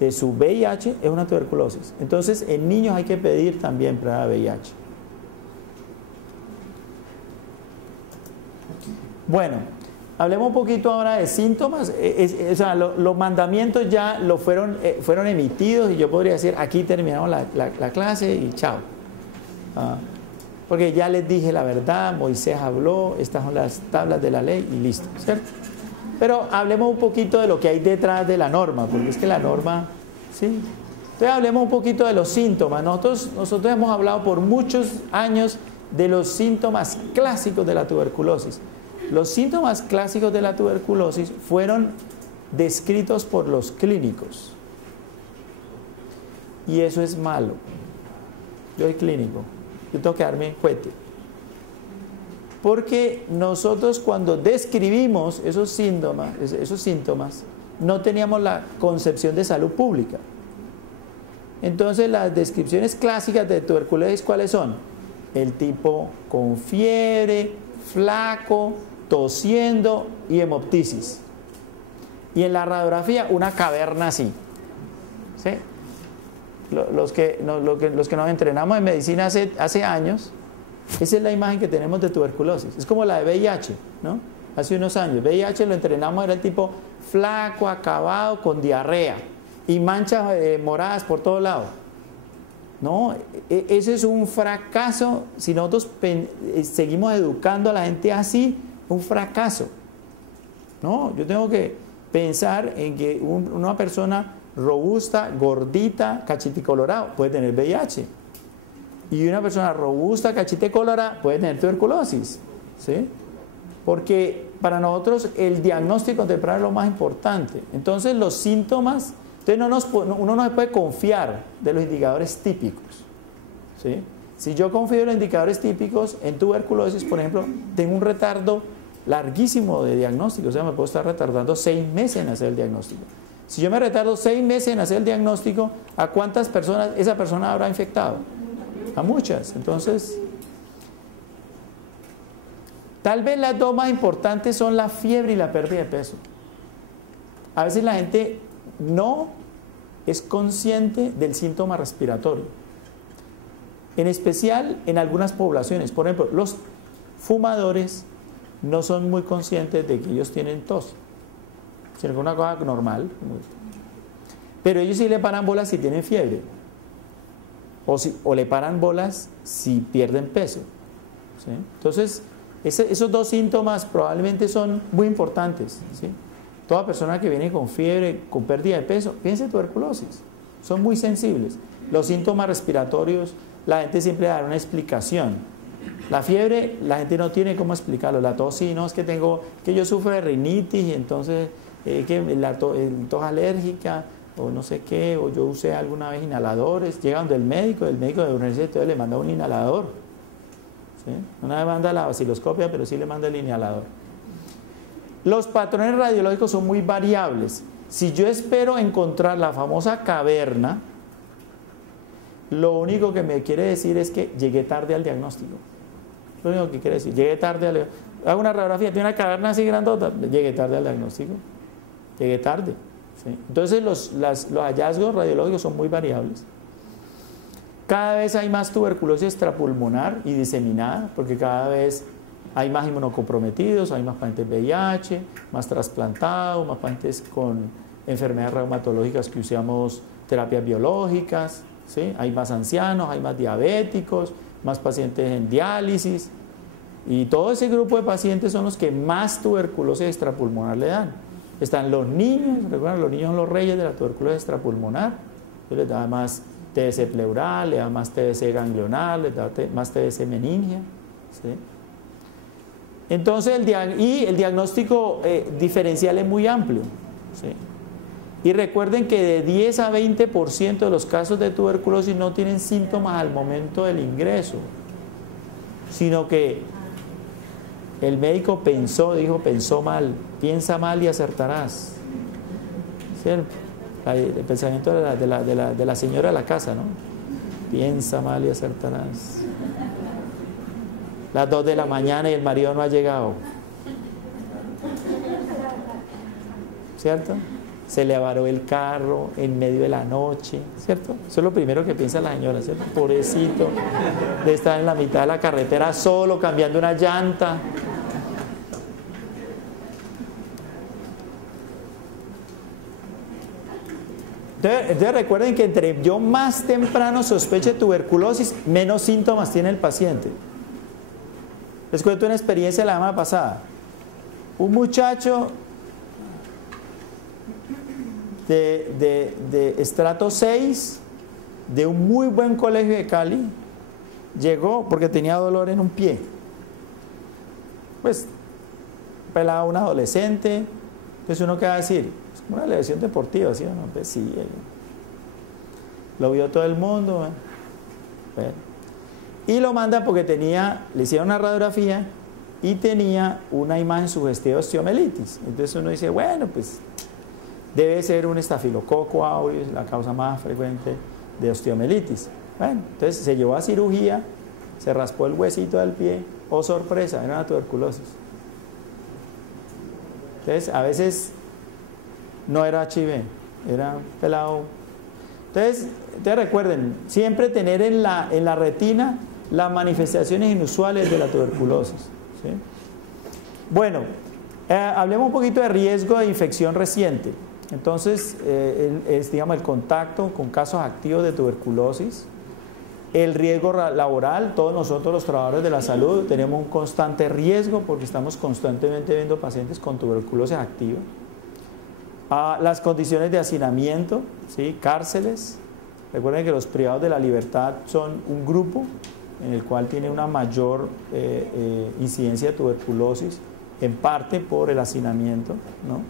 de su VIH es una tuberculosis. Entonces, en niños hay que pedir también prueba de VIH. Bueno, hablemos un poquito ahora de síntomas. O sea, los mandamientos ya fueron emitidos y yo podría decir, aquí terminamos la clase y chao. Porque ya les dije la verdad, Moisés habló, estas son las tablas de la ley y listo, ¿cierto? Pero hablemos un poquito de lo que hay detrás de la norma, porque es que la norma, ¿sí? Entonces hablemos un poquito de los síntomas. Nosotros hemos hablado por muchos años de los síntomas clásicos de la tuberculosis. Los síntomas clásicos de la tuberculosis fueron descritos por los clínicos. Y eso es malo. Yo soy clínico, yo tengo que darme cuenta. Porque nosotros cuando describimos esos síntomas, no teníamos la concepción de salud pública. Entonces las descripciones clásicas de tuberculosis, ¿cuáles son? El tipo con fiebre, flaco, tosiendo y hemoptisis. Y en la radiografía una caverna así. ¿Sí? Los que nos entrenamos en medicina hace años, esa es la imagen que tenemos de tuberculosis. Es como la de VIH, ¿no? Hace unos años. VIH lo entrenamos, era el tipo flaco, acabado, con diarrea y manchas moradas por todos lados. No, ese es un fracaso. Si nosotros seguimos educando a la gente así, un fracaso. No, yo tengo que pensar en que una persona robusta, gordita, cacheticolorado puede tener VIH. Y una persona robusta, cacheticolorada puede tener tuberculosis. ¿Sí? Porque para nosotros el diagnóstico temprano es lo más importante. Entonces los síntomas, entonces uno no se puede confiar de los indicadores típicos. ¿Sí? Si yo confío en los indicadores típicos en tuberculosis, por ejemplo, tengo un retardo larguísimo de diagnóstico, o sea, me puedo estar retardando 6 meses en hacer el diagnóstico. Si yo me retardo 6 meses en hacer el diagnóstico, ¿a cuántas personas esa persona habrá infectado? A muchas. Entonces, tal vez las dos más importantes son la fiebre y la pérdida de peso. A veces la gente no es consciente del síntoma respiratorio. En especial en algunas poblaciones. Por ejemplo, los fumadores no son muy conscientes de que ellos tienen tos. Sino que es una cosa normal. Pero ellos sí le paran bolas si tienen fiebre. O le paran bolas si pierden peso. ¿Sí? Entonces, esos dos síntomas probablemente son muy importantes. ¿Sí? Toda persona que viene con fiebre, con pérdida de peso, piensa en tuberculosis. Son muy sensibles. Los síntomas respiratorios, la gente siempre da una explicación. La fiebre, la gente no tiene cómo explicarlo. La tos, sí, no, es que yo sufro de rinitis y entonces la tos alérgica o no sé qué, o yo usé alguna vez inhaladores. Llegan del médico de urgencia, entonces le manda un inhalador. ¿Sí? Una vez manda la vaciloscopia, pero sí le manda el inhalador. Los patrones radiológicos son muy variables. Si yo espero encontrar la famosa caverna, lo único que me quiere decir es que llegué tarde al diagnóstico. Lo único que quiere decir. Llegué tarde, hago una radiografía, tiene una caverna así grandota, llegué tarde al diagnóstico. Llegué tarde. ¿Sí? Entonces los hallazgos radiológicos son muy variables. Cada vez hay más tuberculosis extrapulmonar y diseminada, porque cada vez hay más inmunocomprometidos, hay más pacientes VIH, más trasplantados, más pacientes con enfermedades reumatológicas que usamos terapias biológicas, ¿sí? Hay más ancianos, hay más diabéticos, más pacientes en diálisis, y todo ese grupo de pacientes son los que más tuberculosis extrapulmonar le dan. Están los niños, recuerden, los niños son los reyes de la tuberculosis extrapulmonar, les da más TBC pleural, le da más TBC ganglional, le da más TBC meningia, ¿sí? Entonces, el diagnóstico diferencial es muy amplio, ¿sí? Y recuerden que de 10 a 20% de los casos de tuberculosis no tienen síntomas al momento del ingreso, sino que el médico pensó mal, piensa mal y acertarás. ¿Cierto? El pensamiento de la señora de la casa, ¿no? Piensa mal y acertarás. Las 2 de la mañana y el marido no ha llegado. ¿Cierto? Se le avaró el carro en medio de la noche, ¿cierto? Eso es lo primero que piensa la señora, ¿cierto? Pobrecito, de estar en la mitad de la carretera solo, cambiando una llanta. Entonces recuerden que entre yo más temprano sospeche tuberculosis, menos síntomas tiene el paciente. Les cuento una experiencia de la semana pasada. Un muchacho de estrato 6, de un muy buen colegio de Cali, llegó porque tenía dolor en un pie. Pues, pelaba un adolescente, entonces uno qué va a decir, es como una lesión deportiva, ¿sí o no? Pues sí, lo vio todo el mundo, bueno. Y lo mandan porque le hicieron una radiografía y tenía una imagen sugestiva de osteomelitis. Entonces uno dice, bueno, pues debe ser un estafilococo aureus, la causa más frecuente de osteomelitis. Bueno, entonces se llevó a cirugía, se raspó el huesito del pie, oh sorpresa, era una tuberculosis. Entonces a veces no era HIV, era pelado. Entonces recuerden, siempre tener en la retina las manifestaciones inusuales de la tuberculosis, ¿sí? Bueno, hablemos un poquito de riesgo de infección reciente. Entonces, digamos, el contacto con casos activos de tuberculosis, el riesgo laboral. Todos nosotros los trabajadores de la salud tenemos un constante riesgo porque estamos constantemente viendo pacientes con tuberculosis activa. Las condiciones de hacinamiento, ¿sí? Cárceles. Recuerden que los privados de la libertad son un grupo en el cual tiene una mayor incidencia de tuberculosis, en parte por el hacinamiento, ¿no?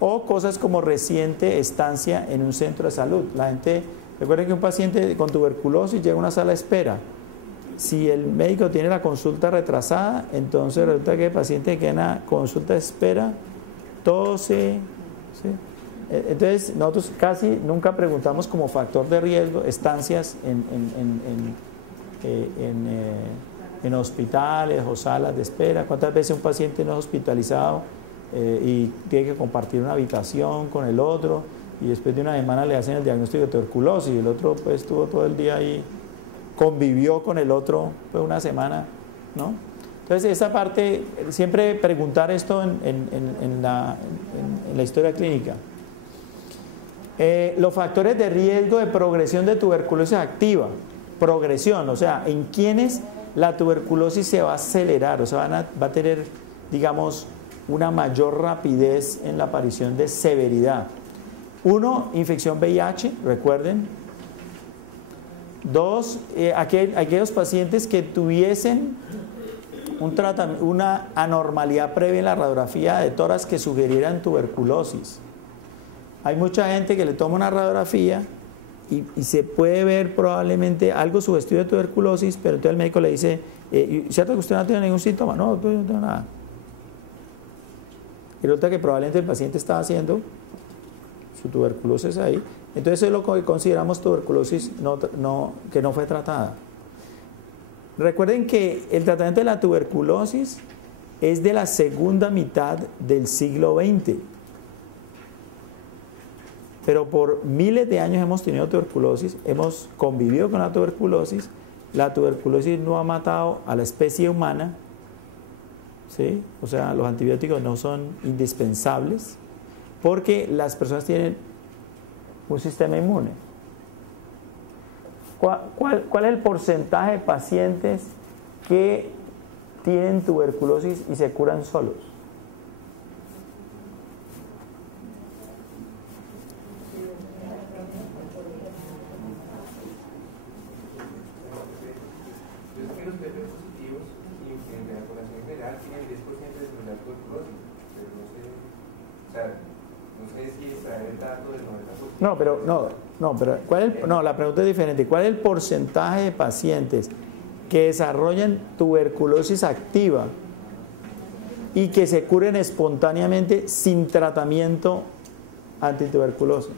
O cosas como reciente estancia en un centro de salud. La gente, recuerden que un paciente con tuberculosis llega a una sala de espera. Si el médico tiene la consulta retrasada, entonces resulta que el paciente queda en la consulta de espera, tose, ¿sí? Entonces nosotros casi nunca preguntamos como factor de riesgo estancias en hospitales o salas de espera. ¿Cuántas veces un paciente no es hospitalizado y tiene que compartir una habitación con el otro y después de una semana le hacen el diagnóstico de tuberculosis y el otro pues estuvo todo el día ahí, convivió con el otro pues una semana, ¿no? Entonces esa parte, siempre preguntar esto en la historia clínica. Los factores de riesgo de progresión de tuberculosis activa, progresión, o sea, en quienes la tuberculosis se va a acelerar, o sea, va a tener, digamos, una mayor rapidez en la aparición de severidad. 1, infección VIH, recuerden. 2, aquellos pacientes que tuviesen una anormalidad previa en la radiografía de tórax que sugirieran tuberculosis. Hay mucha gente que le toma una radiografía y se puede ver probablemente algo sugestivo de tuberculosis, pero entonces el médico le dice, ¿cierto que usted no tiene ningún síntoma? No, yo no tengo nada. Y resulta que probablemente el paciente estaba haciendo su tuberculosis ahí. Entonces eso es lo que consideramos tuberculosis que no fue tratada. Recuerden que el tratamiento de la tuberculosis es de la segunda mitad del siglo XX. Pero por miles de años hemos tenido tuberculosis, hemos convivido con la tuberculosis. La tuberculosis no ha matado a la especie humana, ¿sí? O sea, los antibióticos no son indispensables porque las personas tienen un sistema inmune. ¿Cuál es el porcentaje de pacientes que tienen tuberculosis y se curan solos? La pregunta es diferente. ¿Cuál es el porcentaje de pacientes que desarrollan tuberculosis activa y que se curen espontáneamente sin tratamiento antituberculoso?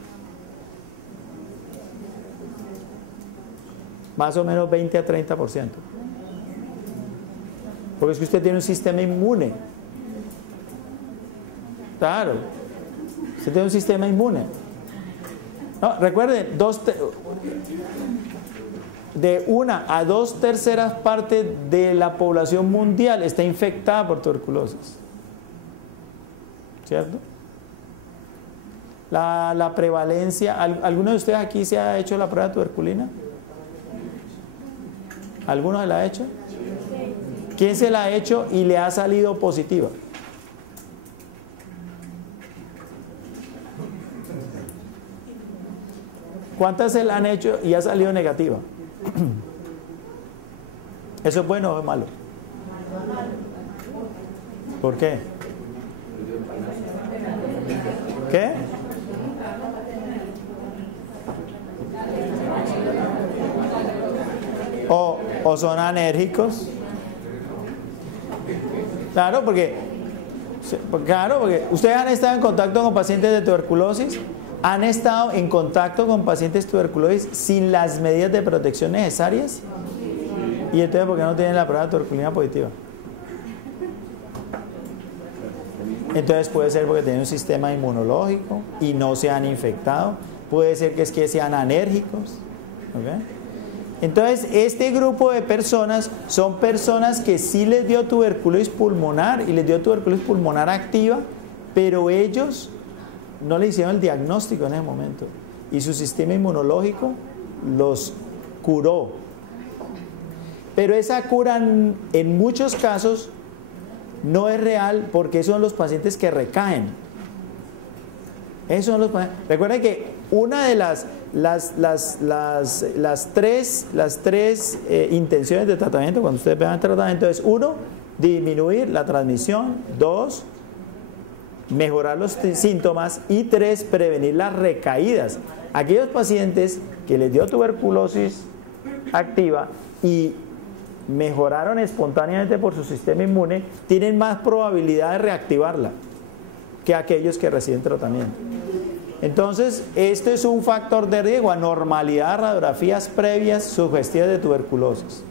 Más o menos 20 a 30%. Porque es que usted tiene un sistema inmune. Claro, usted tiene un sistema inmune. No, recuerden, de 1 a 2/3 partes de la población mundial está infectada por tuberculosis. ¿Cierto? La prevalencia, ¿alguno de ustedes aquí se ha hecho la prueba de tuberculina? ¿Alguno se la ha hecho? ¿Quién se la ha hecho y le ha salido positiva? ¿Cuántas se la han hecho y ha salido negativa? ¿Eso es bueno o es malo? ¿Por qué? ¿Qué? ¿O son alérgicos? Claro, porque ustedes han estado en contacto con pacientes de tuberculosis. ¿Han estado en contacto con pacientes tuberculosis sin las medidas de protección necesarias? ¿Y entonces por qué no tienen la prueba de tuberculina positiva? Entonces puede ser porque tienen un sistema inmunológico y no se han infectado. Puede ser que sean alérgicos. ¿Okay? Entonces este grupo de personas son personas que sí les dio tuberculosis pulmonar y les dio tuberculosis pulmonar activa, pero ellos no le hicieron el diagnóstico en ese momento y su sistema inmunológico los curó. Pero esa cura en muchos casos no es real porque esos son los pacientes que recaen. Esos son los pacientes. Recuerden que una de las tres intenciones de tratamiento cuando ustedes vean el tratamiento es: 1, disminuir la transmisión; 2, mejorar los síntomas; y 3, prevenir las recaídas. Aquellos pacientes que les dio tuberculosis activa y mejoraron espontáneamente por su sistema inmune tienen más probabilidad de reactivarla que aquellos que reciben tratamiento. Entonces, este es un factor de riesgo: anormalidad de radiografías previas sugestivas de tuberculosis.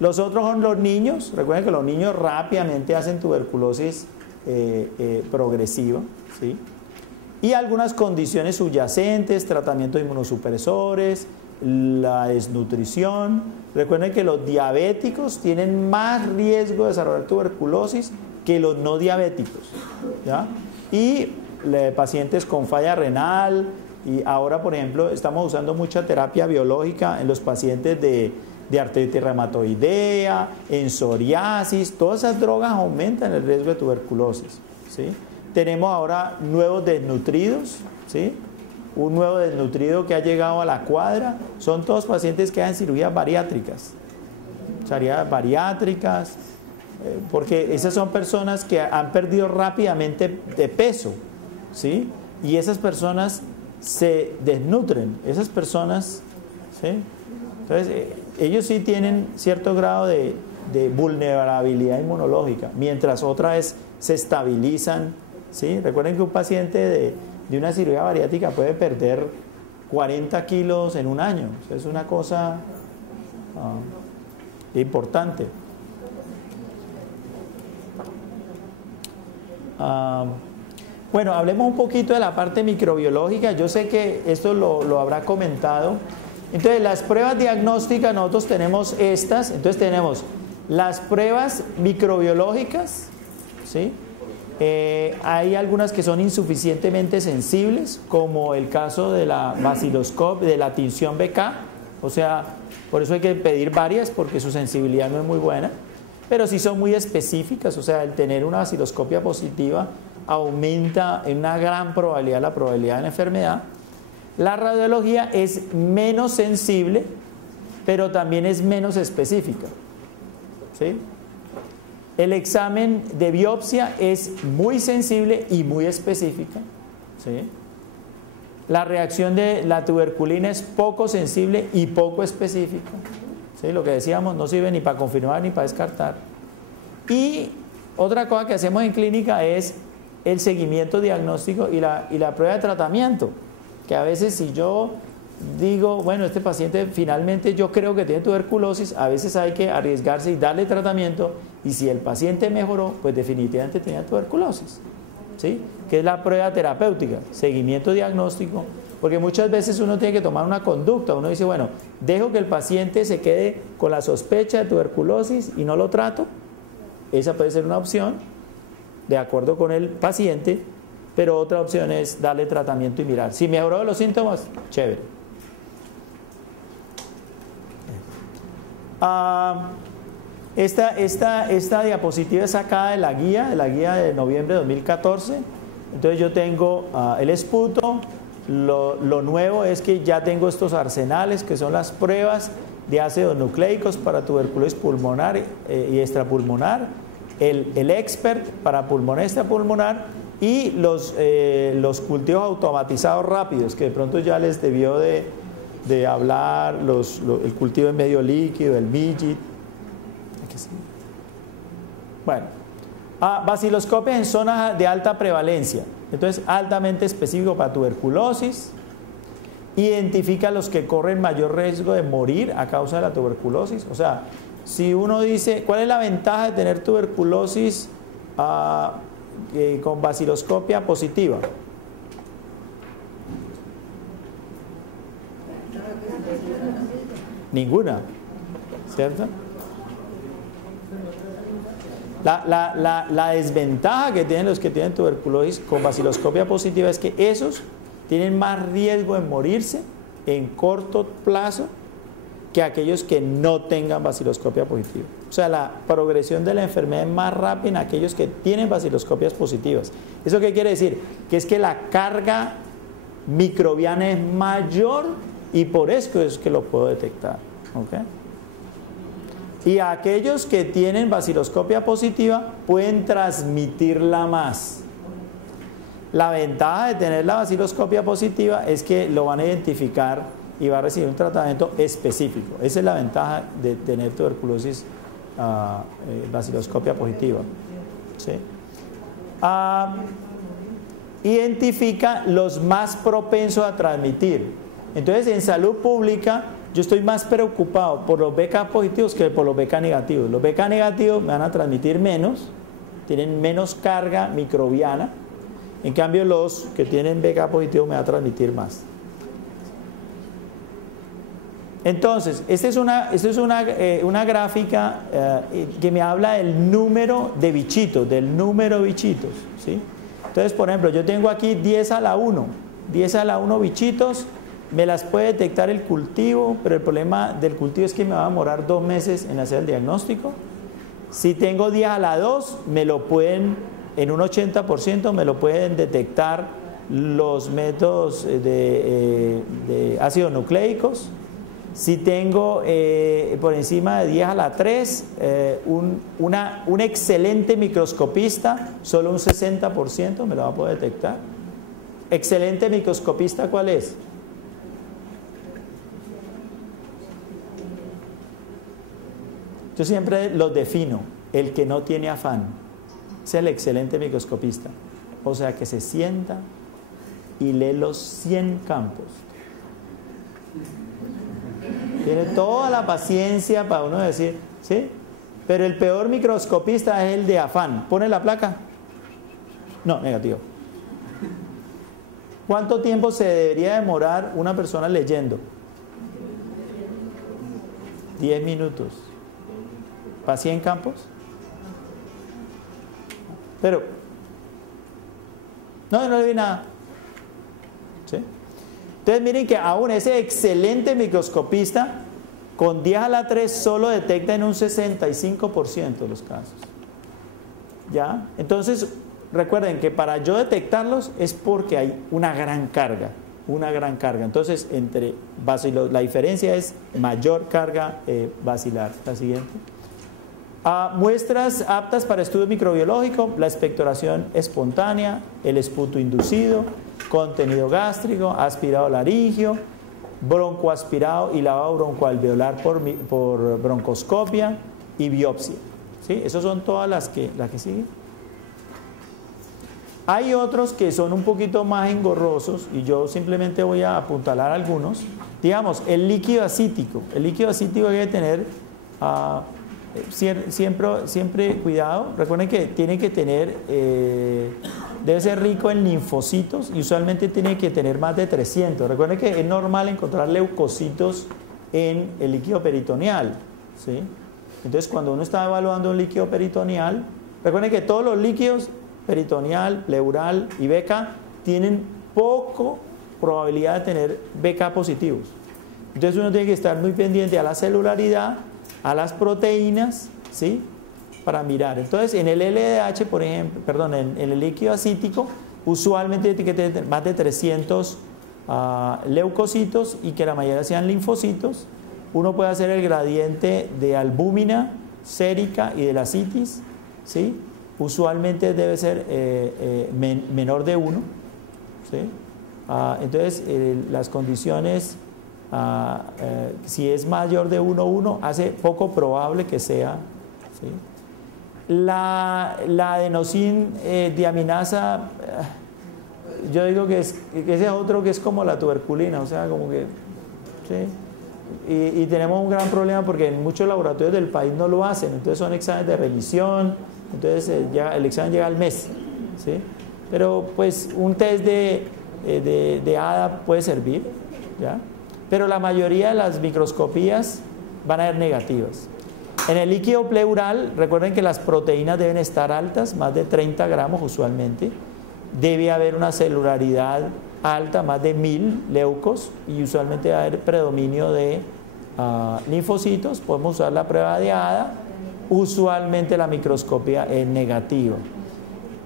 Los otros son los niños. Recuerden que los niños rápidamente hacen tuberculosis progresiva, ¿sí? Y algunas condiciones subyacentes, tratamientos inmunosupresores, la desnutrición. Recuerden que los diabéticos tienen más riesgo de desarrollar tuberculosis que los no diabéticos, ¿ya? Y pacientes con falla renal, y ahora por ejemplo estamos usando mucha terapia biológica en los pacientes de artritis reumatoidea, en psoriasis. Todas esas drogas aumentan el riesgo de tuberculosis, ¿sí? Tenemos ahora nuevos desnutridos, ¿sí? Un nuevo desnutrido que ha llegado a la cuadra son todos pacientes que hacen cirugías bariátricas, porque esas son personas que han perdido rápidamente de peso, ¿sí? Y esas personas se desnutren, esas personas, ¿sí? Entonces ellos sí tienen cierto grado de vulnerabilidad inmunológica, mientras otras se estabilizan, ¿sí? Recuerden que un paciente de una cirugía bariátrica puede perder 40 kilos en un año. O sea, es una cosa es importante. Bueno, hablemos un poquito de la parte microbiológica. Yo sé que esto lo habrá comentado. Entonces, las pruebas diagnósticas, nosotros tenemos estas. Entonces, tenemos las pruebas microbiológicas, ¿sí? Hay algunas que son insuficientemente sensibles, como el caso de la vaciloscopia, de la tinción BK. O sea, por eso hay que pedir varias, porque su sensibilidad no es muy buena. Pero sí son muy específicas, o sea, el tener una vaciloscopia positiva aumenta en una gran probabilidad la probabilidad de la enfermedad. La radiología es menos sensible, pero también es menos específica, ¿sí? El examen de biopsia es muy sensible y muy específica, ¿sí? La reacción de la tuberculina es poco sensible y poco específica, ¿sí? Lo que decíamos, no sirve ni para confirmar ni para descartar. Y otra cosa que hacemos en clínica es el seguimiento diagnóstico y la prueba de tratamiento, que a veces si yo digo, bueno, este paciente finalmente yo creo que tiene tuberculosis, a veces hay que arriesgarse y darle tratamiento, y si el paciente mejoró, pues definitivamente tenía tuberculosis, ¿sí? Que es la prueba terapéutica, seguimiento diagnóstico, porque muchas veces uno tiene que tomar una conducta, uno dice, bueno, dejo que el paciente se quede con la sospecha de tuberculosis y no lo trato, esa puede ser una opción, de acuerdo con el paciente, pero otra opción es darle tratamiento y mirar. Si mejoró los síntomas, chévere. Esta diapositiva es sacada de la guía de noviembre de 2014. Entonces yo tengo el esputo. Lo nuevo es que ya tengo estos arsenales, que son las pruebas de ácidos nucleicos para tuberculosis pulmonar y extrapulmonar, el expert para pulmonar y extrapulmonar, y los cultivos automatizados rápidos, que de pronto ya les debió de hablar, el cultivo en medio líquido, el MIGIT. Bueno, vaciloscopia en zonas de alta prevalencia, entonces altamente específico para tuberculosis. Identifica a los que corren mayor riesgo de morir a causa de la tuberculosis. O sea, si uno dice, ¿cuál es la ventaja de tener tuberculosis con vaciloscopia positiva? Ninguna, ¿cierto? La desventaja que tienen los que tienen tuberculosis con vaciloscopia positiva es que esos tienen más riesgo de morirse en corto plazo que aquellos que no tengan vaciloscopia positiva. O sea, la progresión de la enfermedad es más rápida en aquellos que tienen vaciloscopias positivas. ¿Eso qué quiere decir? Que es que la carga microbiana es mayor y por eso es que lo puedo detectar. ¿Okay? Y aquellos que tienen vaciloscopia positiva pueden transmitirla más. La ventaja de tener la vaciloscopia positiva es que lo van a identificar y va a recibir un tratamiento específico. Esa es la ventaja de tener tuberculosis vaciloscopia positiva, ¿sí? Identifica los más propensos a transmitir. Entonces, en salud pública, yo estoy más preocupado por los BK positivos que por los BK negativos. Los BK negativos me van a transmitir menos, tienen menos carga microbiana. En cambio, los que tienen BK positivo me van a transmitir más. Entonces, esta es una gráfica que me habla del número de bichitos, ¿sí? Entonces, por ejemplo, yo tengo aquí 10 a la 1 bichitos, me las puede detectar el cultivo, pero el problema del cultivo es que me va a demorar 2 meses en hacer el diagnóstico. Si tengo 10 a la 2, me lo pueden, en un 80% me lo pueden detectar los métodos de ácidos nucleicos. Si tengo por encima de 10 a la 3, un excelente microscopista, solo un 60% me lo va a poder detectar. ¿Excelente microscopista cuál es? Yo siempre los defino, el que no tiene afán, es el excelente microscopista. O sea, que se sienta y lee los 100 campos. Tiene toda la paciencia para uno decir, ¿sí? Pero el peor microscopista es el de afán. ¿Pone la placa? No, negativo. ¿Cuánto tiempo se debería demorar una persona leyendo? 10 minutos. ¿Para 100 campos? Pero, no le vi nada. ¿Sí? Entonces miren que aún ese excelente microscopista con 10 a la 3 solo detecta en un 65% de los casos. ¿Ya? Entonces, recuerden que para yo detectarlos es porque hay una gran carga. Entonces, entre la diferencia es mayor carga basilar. La siguiente. Muestras aptas para estudio microbiológico: la expectoración espontánea, el esputo inducido, contenido gástrico, aspirado laringio, broncoaspirado y lavado broncoalveolar por broncoscopia y biopsia. ¿Sí? Esas son todas las que siguen. Hay otros que son un poquito más engorrosos y yo simplemente voy a apuntalar algunos. Digamos, el líquido acítico. El líquido acítico hay que tener siempre cuidado. Recuerden que tiene que tener, debe ser rico en linfocitos y usualmente tiene que tener más de 300. Recuerden que es normal encontrar leucocitos en el líquido peritoneal, ¿sí? Entonces, cuando uno está evaluando un líquido peritoneal, recuerden que todos los líquidos, peritoneal, pleural y BK, tienen poco probabilidad de tener BK positivos. Entonces uno tiene que estar muy pendiente a la celularidad, a las proteínas, ¿sí? Para mirar. Entonces en el LDH, por ejemplo, en el líquido acítico, usualmente tiene que tener más de 300 leucocitos y que la mayoría sean linfocitos. Uno puede hacer el gradiente de albúmina, sérica y de la citis, ¿sí? Usualmente debe ser menor de 1, ¿sí? Entonces las condiciones, si es mayor de 1,1, hace poco probable que sea, ¿sí? La adenosin diaminasa, yo digo que ese es otro que es como la tuberculina, o sea, como que, ¿sí? Y tenemos un gran problema porque en muchos laboratorios del país no lo hacen, entonces son exámenes de revisión. Entonces el examen llega al mes, ¿sí? Pero pues un test de ADA puede servir, ¿ya? Pero la mayoría de las microscopías van a ser negativas. En el líquido pleural, recuerden que las proteínas deben estar altas, más de 30 gramos usualmente. Debe haber una celularidad alta, más de 1000 leucos, y usualmente va a haber predominio de linfocitos. Podemos usar la prueba de ADA. Usualmente la microscopía es negativa.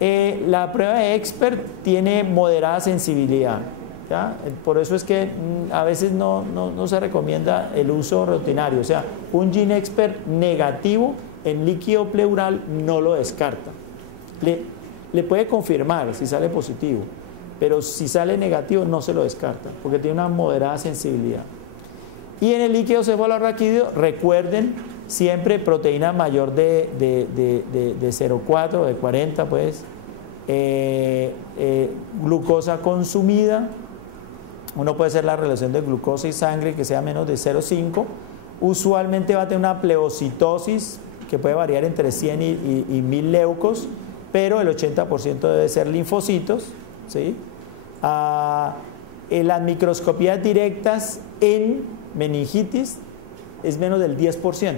La prueba de Expert tiene moderada sensibilidad, ¿ya? Por eso es que a veces no se recomienda el uso rutinario. O sea, un GeneXpert negativo en líquido pleural no lo descarta. Le puede confirmar si sale positivo, pero si sale negativo no se lo descarta, porque tiene una moderada sensibilidad. Y en el líquido cefalorraquídeo, recuerden, siempre proteína mayor de 0,4 o de 40, pues, glucosa consumida. Uno puede hacer la relación de glucosa y sangre que sea menos de 0,5. Usualmente va a tener una pleocitosis que puede variar entre 100 y 1000 leucos, pero el 80% debe ser linfocitos, ¿sí? En las microscopías directas en meningitis es menos del 10%.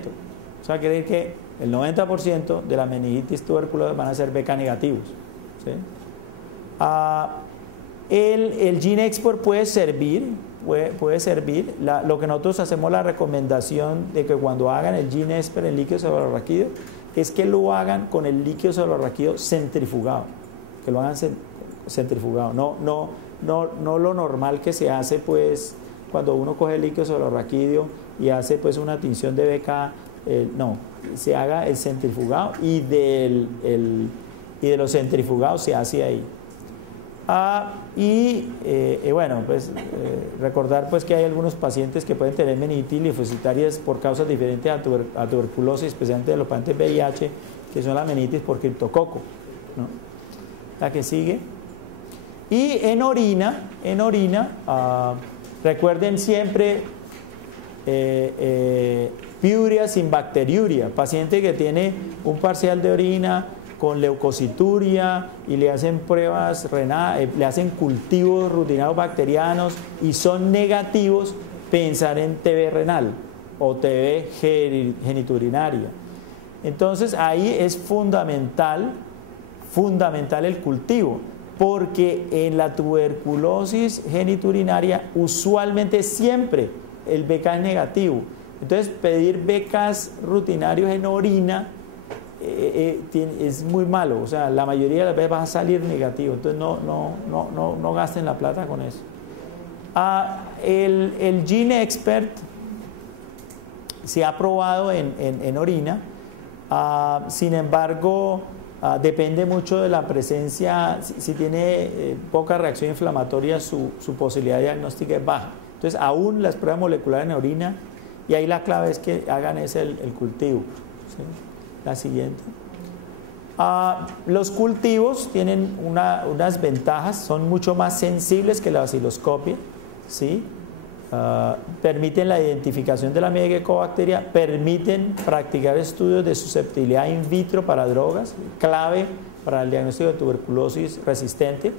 O sea, quiere decir que el 90% de la meningitis tuberculosa van a ser BK negativos, ¿sí? El GeneXpert puede servir. Lo que nosotros hacemos la recomendación de que cuando hagan el GeneXpert en líquido cefalorraquídeo es que lo hagan con el líquido cefalorraquídeo centrifugado, que lo hagan centrifugado, no lo normal que se hace pues cuando uno coge el líquido cefalorraquídeo y hace pues una tinción de BK. No, se haga el centrifugado y de los centrifugados se hace ahí. Bueno, pues recordar pues que hay algunos pacientes que pueden tener meningitis linfocitarias por causas diferentes a tuberculosis, especialmente de los pacientes VIH, que son la meningitis por criptococo, ¿no? La que sigue. Y en orina, recuerden siempre piuria sin bacteriuria, paciente que tiene un parcial de orina con leucocituria y le hacen pruebas renales, le hacen cultivos rutinarios bacterianos y son negativos, pensar en TB renal o TB genitourinaria. Entonces ahí es fundamental el cultivo, porque en la tuberculosis genitourinaria usualmente siempre el BK es negativo. Entonces pedir BKs rutinarios en orina es muy malo, o sea, la mayoría de las veces va a salir negativo, entonces no gasten la plata con eso. El GeneXpert se ha probado en orina, sin embargo depende mucho de la presencia, si tiene poca reacción inflamatoria su posibilidad de diagnóstica es baja. Entonces aún las pruebas moleculares en orina, y ahí la clave es que hagan el cultivo, ¿sí? La siguiente. Los cultivos tienen unas ventajas, son mucho más sensibles que la baciloscopia, ¿sí? Permiten la identificación de la Mycobacteria, permiten practicar estudios de susceptibilidad in vitro para drogas, clave para el diagnóstico de tuberculosis resistente,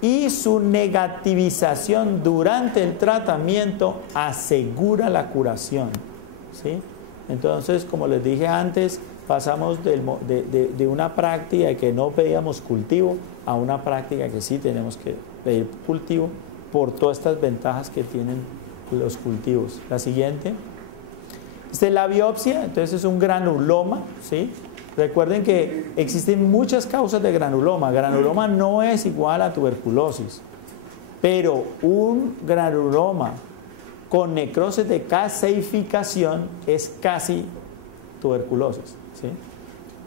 y su negativización durante el tratamiento asegura la curación, ¿sí? Entonces, como les dije antes, pasamos de una práctica de que no pedíamos cultivo a una práctica que sí tenemos que pedir cultivo por todas estas ventajas que tienen los cultivos. La siguiente. Esta es la biopsia, entonces es un granuloma, ¿sí? Recuerden que existen muchas causas de granuloma. Granuloma no es igual a tuberculosis, pero un granuloma con necrosis de caseificación es casi tuberculosis, ¿sí?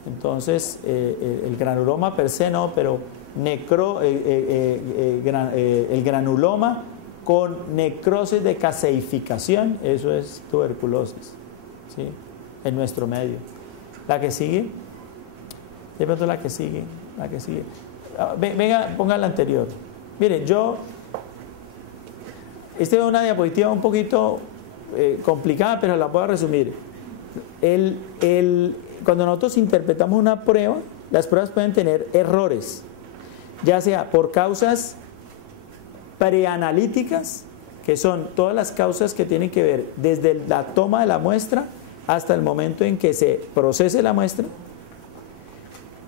Entonces, el granuloma per se no, pero el granuloma con necrosis de caseificación, eso es tuberculosis, ¿sí? En nuestro medio. La que sigue, de pronto la que sigue. Venga, ponga la anterior. Miren, esta es una diapositiva un poquito complicada, pero la puedo resumir. Cuando nosotros interpretamos una prueba, las pruebas pueden tener errores, ya sea por causas preanalíticas, que son todas las causas que tienen que ver desde la toma de la muestra hasta el momento en que se procese la muestra,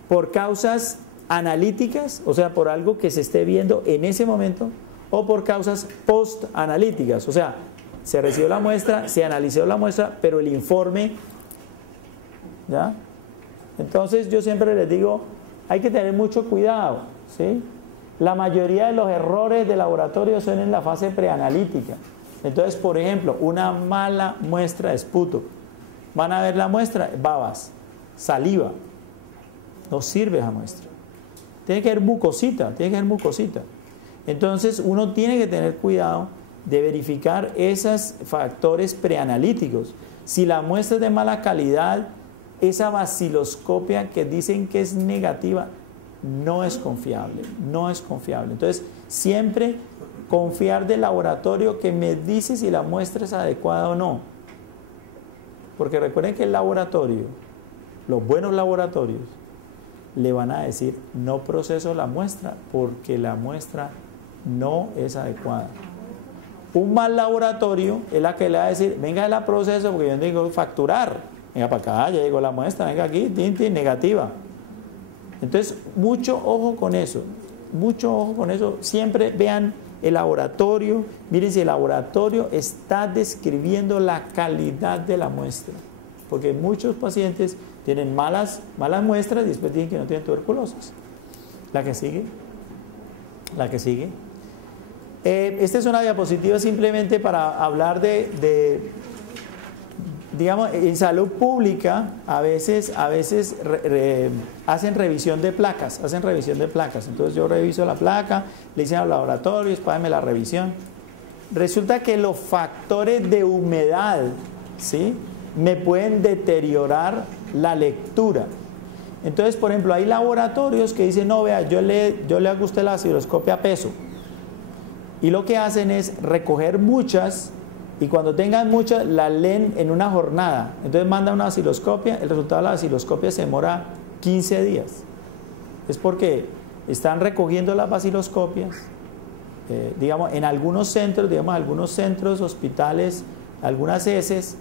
por causas analíticas, o sea, por algo que se esté viendo en ese momento, o por causas post-analíticas, o sea, se recibió la muestra, se analizó la muestra, pero el informe, ¿ya? Entonces yo siempre les digo, hay que tener mucho cuidado, ¿sí? La mayoría de los errores de laboratorio son en la fase preanalítica. Entonces, por ejemplo, una mala muestra de esputo. Van a ver la muestra, babas, saliva. No sirve esa muestra. Tiene que haber mucosita, Entonces, uno tiene que tener cuidado de verificar esos factores preanalíticos. Si la muestra es de mala calidad, esa baciloscopia que dicen que es negativa, no es confiable. Entonces, siempre confiar del laboratorio que me dice si la muestra es adecuada o no. Porque recuerden que el laboratorio, los buenos laboratorios, le van a decir, no proceso la muestra porque la muestra no es adecuada. Un mal laboratorio es la que le va a decir, venga, la proceso porque yo tengo que facturar. Venga para acá, ya llegó la muestra, venga aquí, tintin, negativa. Entonces, mucho ojo con eso, siempre vean el laboratorio, miren si el laboratorio está describiendo la calidad de la muestra, porque muchos pacientes tienen malas muestras y después dicen que no tienen tuberculosis. La que sigue. Esta es una diapositiva simplemente para hablar digamos, en salud pública a veces hacen revisión de placas, entonces yo reviso la placa, le dicen al laboratorio, págame la revisión. Resulta que los factores de humedad, ¿sí?, me pueden deteriorar la lectura. Entonces, por ejemplo, hay laboratorios que dicen, no, vea, yo le hago a usted la baciloscopia a peso, y lo que hacen es recoger muchas Y cuando tengan muchas, la leen en una jornada. Entonces mandan una vaciloscopia, el resultado de la vaciloscopia se demora 15 días. Es porque están recogiendo las vaciloscopias, digamos, en algunos centros, hospitales, algunas heces,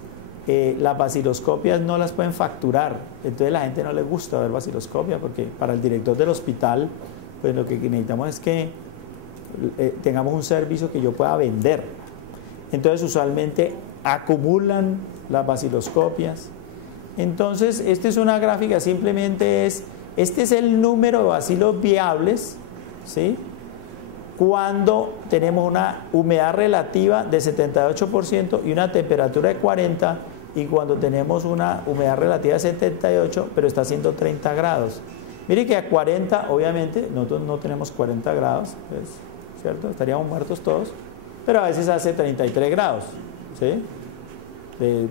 las vaciloscopias no las pueden facturar. Entonces la gente no le gusta ver vaciloscopia, porque para el director del hospital, pues lo que necesitamos es que tengamos un servicio que yo pueda vender. Entonces usualmente acumulan las vaciloscopias. Entonces esta es una gráfica, simplemente este es el número de bacilos viables, ¿sí?, cuando tenemos una humedad relativa de 78% y una temperatura de 40, y cuando tenemos una humedad relativa de 78 pero está haciendo 30 grados. Mire que a 40 obviamente nosotros no tenemos 40 grados, pues, ¿cierto? Estaríamos muertos todos. Pero a veces hace 33 grados, ¿sí?,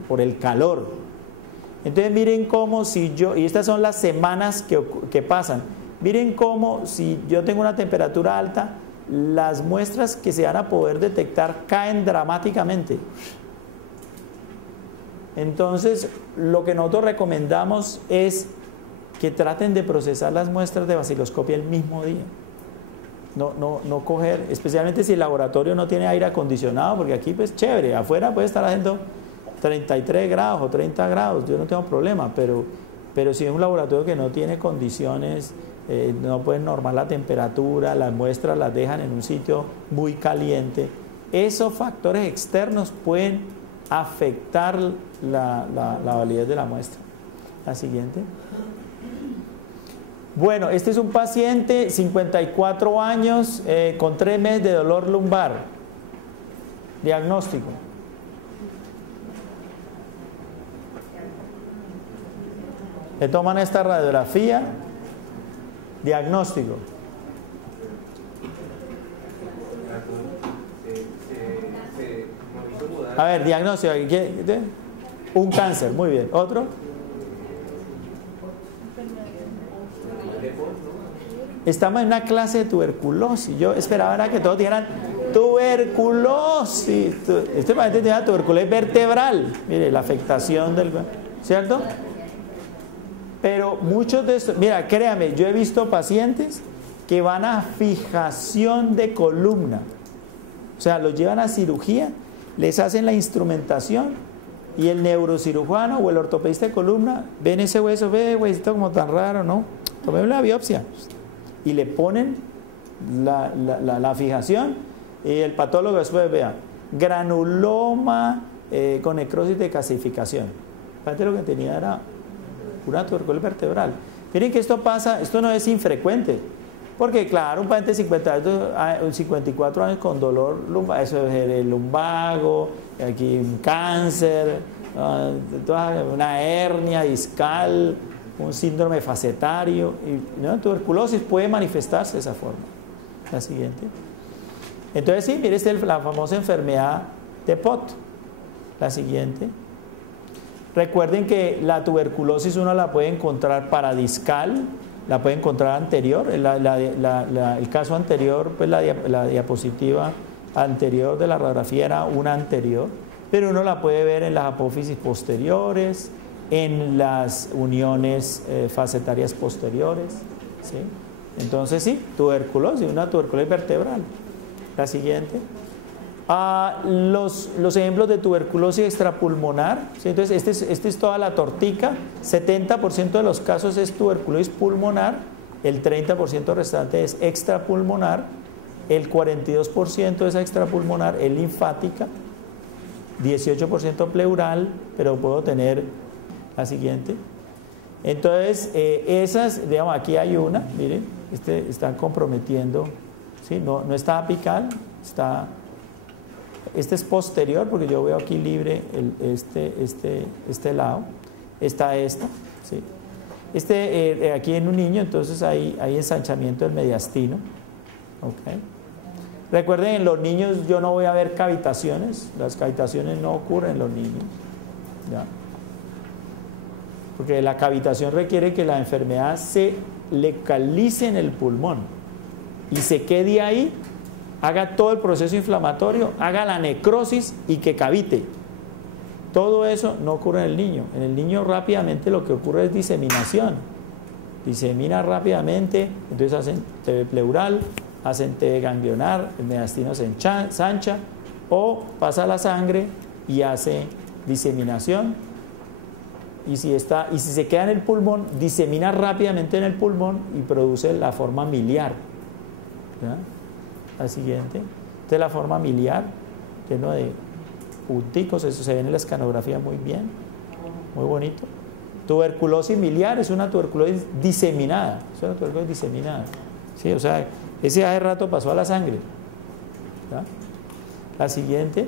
por el calor. Entonces miren cómo si yo, y estas son las semanas que pasan, miren cómo si yo tengo una temperatura alta, las muestras que se van a poder detectar caen dramáticamente. Entonces lo que nosotros recomendamos es que traten de procesar las muestras de vaciloscopia el mismo día. No coger, especialmente si el laboratorio no tiene aire acondicionado, porque aquí pues chévere, afuera puede estar haciendo 33 grados o 30 grados, yo no tengo problema, pero si es un laboratorio que no tiene condiciones, no pueden normar la temperatura, las muestras las dejan en un sitio muy caliente, esos factores externos pueden afectar la validez de la muestra. La siguiente. Bueno, este es un paciente, 54 años, con 3 meses de dolor lumbar. Diagnóstico. Le toman esta radiografía. Diagnóstico. A ver, diagnóstico. Un cáncer, muy bien. ¿Otro? Estamos en una clase de tuberculosis. Yo esperaba que todos dijeran tuberculosis. Este paciente tiene tuberculosis vertebral. Mire, la afectación del... ¿Cierto? Pero muchos de estos... Mira, créame, yo he visto pacientes que van a fijación de columna. O sea, los llevan a cirugía, les hacen la instrumentación y el neurocirujano o el ortopedista de columna ven ese hueso, ve, huesito como tan raro, ¿no? Tomemos la biopsia. Y le ponen la fijación y el patólogo después vea granuloma con necrosis de calcificación. Fíjate, lo que tenía era una tuberculosis vertebral. Miren que esto pasa, esto no es infrecuente, porque claro, un paciente de 54 años con dolor lumbar, eso es el lumbago, aquí un cáncer, una hernia discal, un síndrome facetario, y ¿no? Tuberculosis puede manifestarse de esa forma. La siguiente. Entonces sí, mire, esta es la famosa enfermedad de Pott. La siguiente. Recuerden que la tuberculosis uno la puede encontrar paradiscal, la puede encontrar anterior. El caso anterior, pues la diapositiva anterior de la radiografía era una anterior, pero uno la puede ver en las apófisis posteriores, en las uniones facetarias posteriores, ¿sí? Entonces sí, tuberculosis, una tuberculosis vertebral. La siguiente. Los ejemplos de tuberculosis extrapulmonar, ¿sí? Entonces este es toda la tortica. 70% de los casos es tuberculosis pulmonar, el 30% restante es extrapulmonar, el 42% es extrapulmonar, es linfática, 18% pleural, pero puedo tener la siguiente. Entonces esas, digamos, aquí hay una, miren, están comprometiendo, ¿sí? No está apical, este es posterior, porque yo veo aquí libre este lado, está esta, ¿sí? Aquí en un niño, entonces hay ensanchamiento del mediastino, ¿ok? Recuerden, en los niños yo no voy a ver cavitaciones, las cavitaciones no ocurren en los niños, ¿ya? Porque la cavitación requiere que la enfermedad se localice en el pulmón y se quede ahí haga todo el proceso inflamatorio, haga la necrosis y que cavite. Todo eso no ocurre en el niño. En el niño rápidamente lo que ocurre es diseminación. Disemina rápidamente, entonces hacen TV pleural, hacen TV ganglionar, el mediastino se ensancha, o pasa la sangre y hace diseminación. Y si se queda en el pulmón, disemina rápidamente en el pulmón y produce la forma miliar. ¿Ya? La siguiente. Esta es la forma miliar, lleno de punticos, eso se ve en la escanografía muy bien, muy bonito. Tuberculosis miliar es una tuberculosis diseminada, es una tuberculosis diseminada. Sí, o sea, ese hace rato pasó a la sangre. ¿Ya? La siguiente.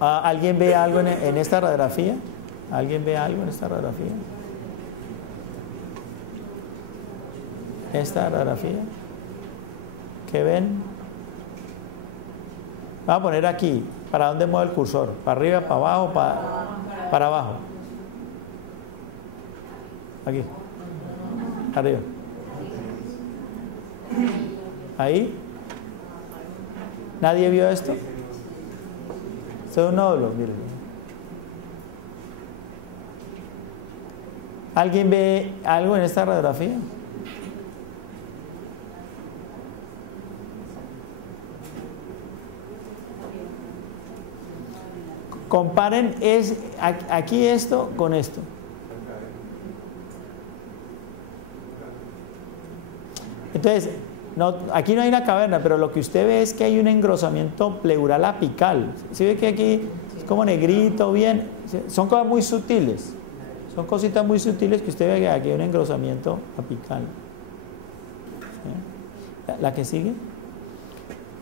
¿Alguien ve algo en esta radiografía? ¿Alguien ve algo en esta radiografía? ¿Esta radiografía? ¿Qué ven? Vamos a poner aquí. ¿Para dónde mueve el cursor? ¿Para arriba, para abajo, para abajo? Aquí. Arriba. ¿Ahí? ¿Nadie vio esto? Esto es un nódulo, miren. ¿Alguien ve algo en esta radiografía? Comparen aquí esto con esto. Entonces, aquí no hay una caverna, pero lo que usted ve es que hay un engrosamiento pleural apical. ¿Sí ve que aquí es como negrito, bien? Son cosas muy sutiles. Son cositas muy sutiles que usted ve que aquí hay un engrosamiento apical. ¿Sí? ¿La que sigue?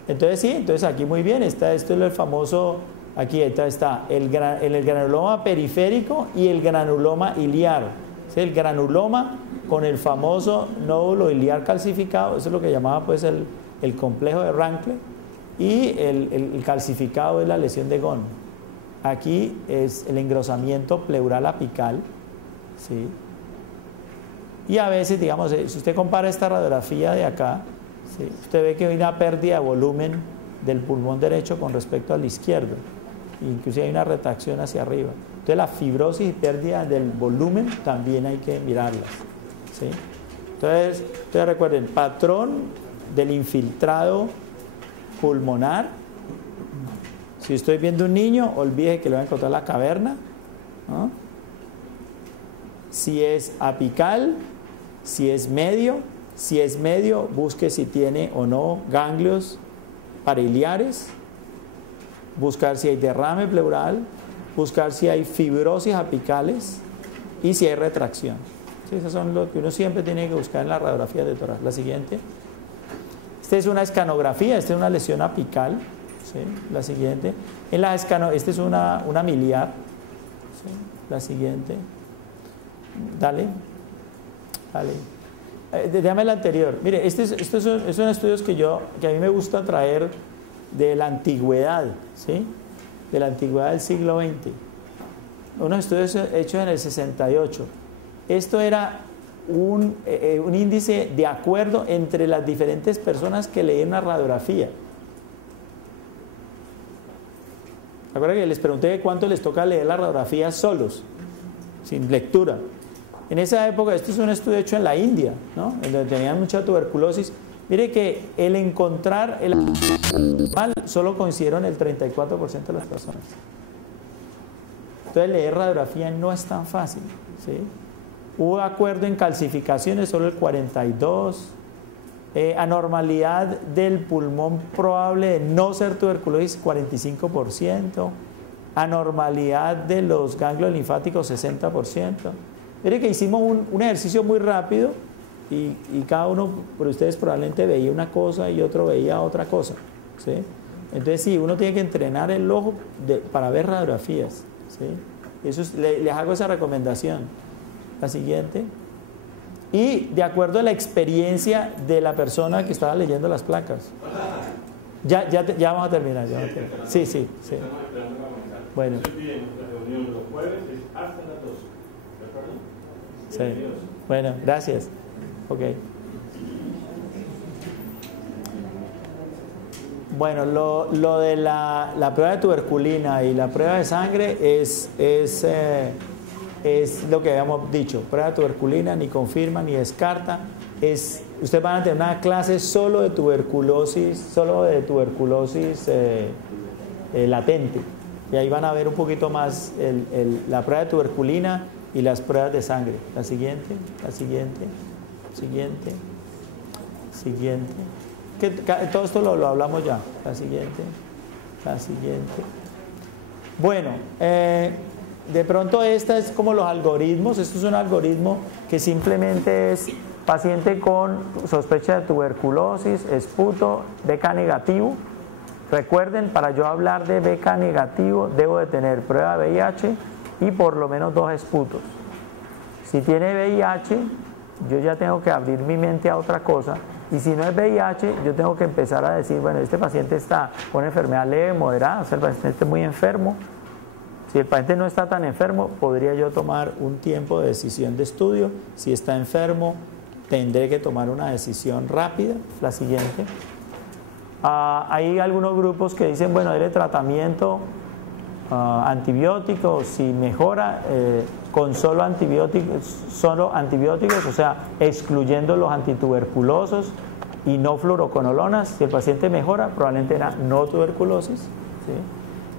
Entonces sí, entonces aquí muy bien. Esto es el famoso... Aquí está el granuloma periférico y el granuloma iliar. ¿Sí? El granuloma con el famoso nódulo iliar calcificado, eso es lo que llamaba pues el complejo de Rancle, y el calcificado es la lesión de Ghon. Aquí es el engrosamiento pleural apical. ¿Sí? Y a veces, digamos, si usted compara esta radiografía de acá, ¿sí? Usted ve que hay una pérdida de volumen del pulmón derecho con respecto al izquierdo. Inclusive hay una retracción hacia arriba. Entonces la fibrosis y pérdida del volumen también hay que mirarlas. ¿Sí? Entonces recuerden, patrón del infiltrado pulmonar. Si estoy viendo un niño, olvide que le va a encontrar la caverna, ¿no? Si es apical, si es medio, busque si tiene o no ganglios pariliares, buscar si hay derrame pleural, buscar si hay fibrosis apicales y si hay retracción. Sí, esos son lo que uno siempre tiene que buscar en la radiografía de tórax. La siguiente. Esta es una escanografía, esta es una lesión apical. ¿Sí? La siguiente. Esta es una miliar. ¿Sí? La siguiente. Dale. Déjame la anterior. Mire, estos son estudios que a mí me gusta traer de la antigüedad, ¿sí? De la antigüedad del siglo XX. Unos estudios hechos en el 68. Esto era un índice de acuerdo entre las diferentes personas que leían una radiografía. ¿Recuerdan que les pregunté cuánto les toca leer la radiografía solos, sin lectura? En esa época, esto es un estudio hecho en la India, ¿no? En donde tenían mucha tuberculosis. Mire que el encontrar el mal solo coincidieron el 34% de las personas. Entonces leer radiografía no es tan fácil, ¿sí? Hubo acuerdo en calcificaciones solo el 42%, anormalidad del pulmón probable de no ser tuberculosis 45%, anormalidad de los ganglios linfáticos 60%. Mire que hicimos un ejercicio muy rápido y cada uno por ustedes probablemente veía una cosa y otro veía otra cosa, ¿sí? Entonces sí, uno tiene que entrenar el ojo para ver radiografías, ¿sí? Eso les hago esa recomendación. La siguiente. Y de acuerdo a la experiencia de la persona que estaba leyendo las placas. Ya vamos a terminar. Sí. Bueno. Sí. Bueno, gracias. Ok. Bueno, lo de la prueba de tuberculina y la prueba de sangre es lo que habíamos dicho. Prueba de tuberculina ni confirma ni descarta. Ustedes van a tener una clase solo de tuberculosis latente. Y ahí van a ver un poquito más la prueba de tuberculina y las pruebas de sangre. La siguiente. Todo esto lo hablamos ya. La siguiente. Bueno, de pronto esta es como los algoritmos. Esto es un algoritmo que simplemente es paciente con sospecha de tuberculosis, esputo, BK negativo. Recuerden, para yo hablar de BK negativo debo de tener prueba de VIH y por lo menos 2 esputos. Si tiene VIH, yo ya tengo que abrir mi mente a otra cosa. Y si no es VIH, yo tengo que empezar a decir, bueno, este paciente está con una enfermedad leve, moderada, o sea, el paciente está muy enfermo. Si el paciente no está tan enfermo, podría yo tomar un tiempo de decisión de estudio. Si está enfermo, tendré que tomar una decisión rápida. La siguiente. Hay algunos grupos que dicen, bueno, dele tratamiento antibiótico, si mejora con solo antibióticos, o sea, excluyendo los antituberculosos y no fluoroquinolonas. Si el paciente mejora, probablemente era no tuberculosis, ¿sí?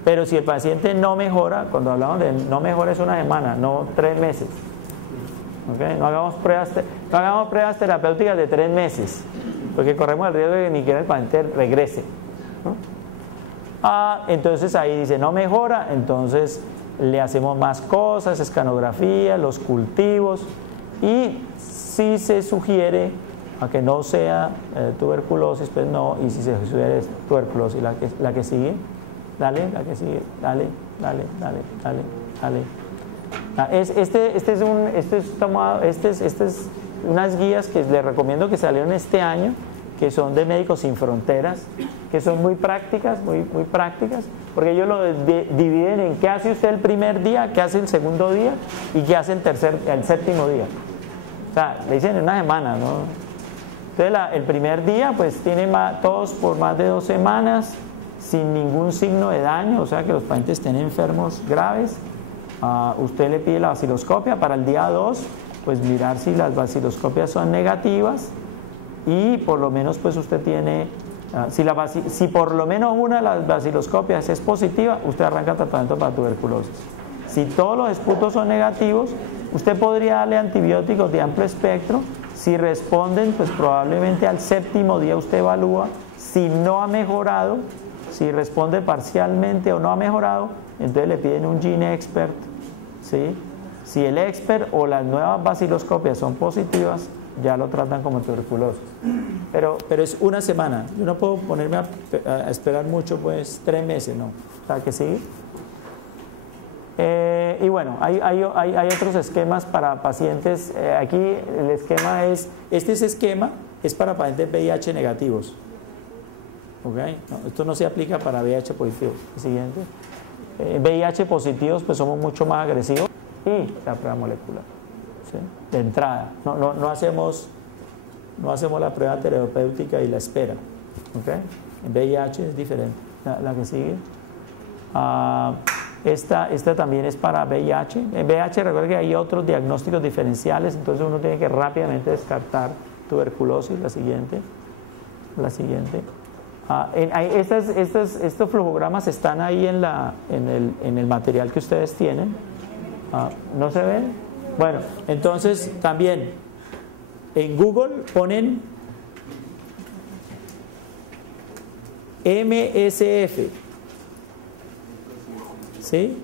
Pero si el paciente no mejora, cuando hablamos de no mejora es una semana, no 3 meses. ¿Okay? No hagamos pruebas terapéuticas de 3 meses, porque corremos el riesgo de que ni siquiera el paciente regrese, ¿no? Entonces ahí dice no mejora, entonces le hacemos más cosas, escanografía, los cultivos, y si se sugiere a que no sea tuberculosis, pues no, y si se sugiere tuberculosis, la que sigue, dale, la que sigue, dale. Este es unas guías que les recomiendo que salieron este año, que son de Médicos Sin Fronteras, que son muy prácticas, muy prácticas, porque ellos lo dividen en qué hace usted el primer día, qué hace el segundo día y qué hace el séptimo día. O sea, le dicen en una semana, ¿no? Entonces el primer día pues tiene todos por más de 2 semanas sin ningún signo de daño, o sea que los pacientes estén enfermos graves. Usted le pide la vaciloscopia para el día 2, pues mirar si las vaciloscopias son negativas, y por lo menos pues usted tiene, si por lo menos una de las vaciloscopias es positiva, usted arranca tratamiento para tuberculosis. Si todos los esputos son negativos, usted podría darle antibióticos de amplio espectro. Si responden, pues probablemente al 7º día usted evalúa. Si no ha mejorado, si responde parcialmente o no ha mejorado, entonces le piden un gene expert, ¿sí? Si el expert o las nuevas vaciloscopias son positivas, ya lo tratan como tuberculosis. Pero es una semana. Yo no puedo ponerme a esperar mucho, pues 3 meses, ¿no? O sea, que sigue. Y bueno, hay otros esquemas para pacientes. Aquí el esquema este esquema es para pacientes VIH negativos. ¿Okay? No, esto no se aplica para VIH positivos. El siguiente. VIH positivos, pues somos mucho más agresivos. Y la prueba molecular, ¿sí? De entrada. No hacemos la prueba terapéutica y la espera. ¿Okay? En VIH es diferente. La que sigue. Esta también es para VIH. En VIH recuerda que hay otros diagnósticos diferenciales, entonces uno tiene que rápidamente descartar tuberculosis. La siguiente. Estos flujogramas están ahí en el material que ustedes tienen. ¿No se ven? Bueno, entonces también en Google ponen MSF, ¿sí?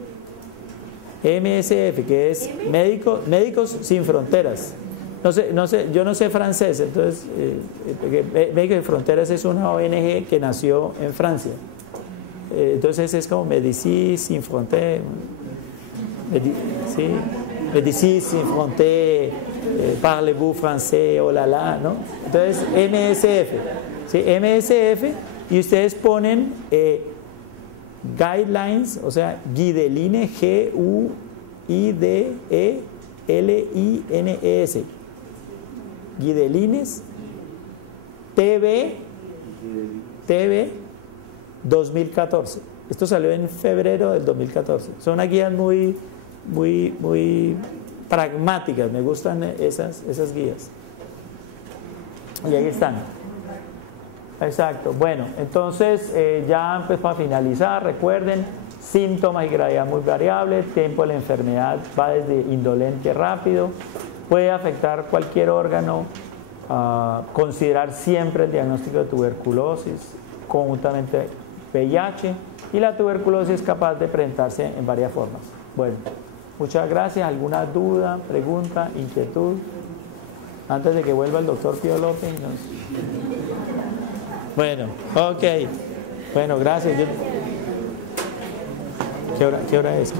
MSF, que es Médicos Sin Fronteras. No sé, yo no sé francés, entonces Médicos Sin Fronteras es una ONG que nació en Francia. Entonces es como Médecins Sans Frontières, ¿sí? Médecins Sans Frontières, parlez-vous français, oh la la, ¿no? Entonces MSF, ¿sí? MSF, y ustedes ponen guidelines, o sea, Guidelines, Guidelines, Guidelines, TV, 2014. Esto salió en febrero del 2014. Son unas guías muy pragmáticas, me gustan esas guías. Y ahí están. Exacto. Bueno, entonces ya pues para finalizar, recuerden, síntomas y gravedad muy variable, tiempo de la enfermedad va desde indolente rápido, puede afectar cualquier órgano, considerar siempre el diagnóstico de tuberculosis, conjuntamente VIH, y la tuberculosis es capaz de presentarse en varias formas. Bueno, muchas gracias. ¿Alguna duda, pregunta, inquietud? Antes de que vuelva el doctor Pío López. Bueno, ok. Bueno, gracias. ¿Qué hora es?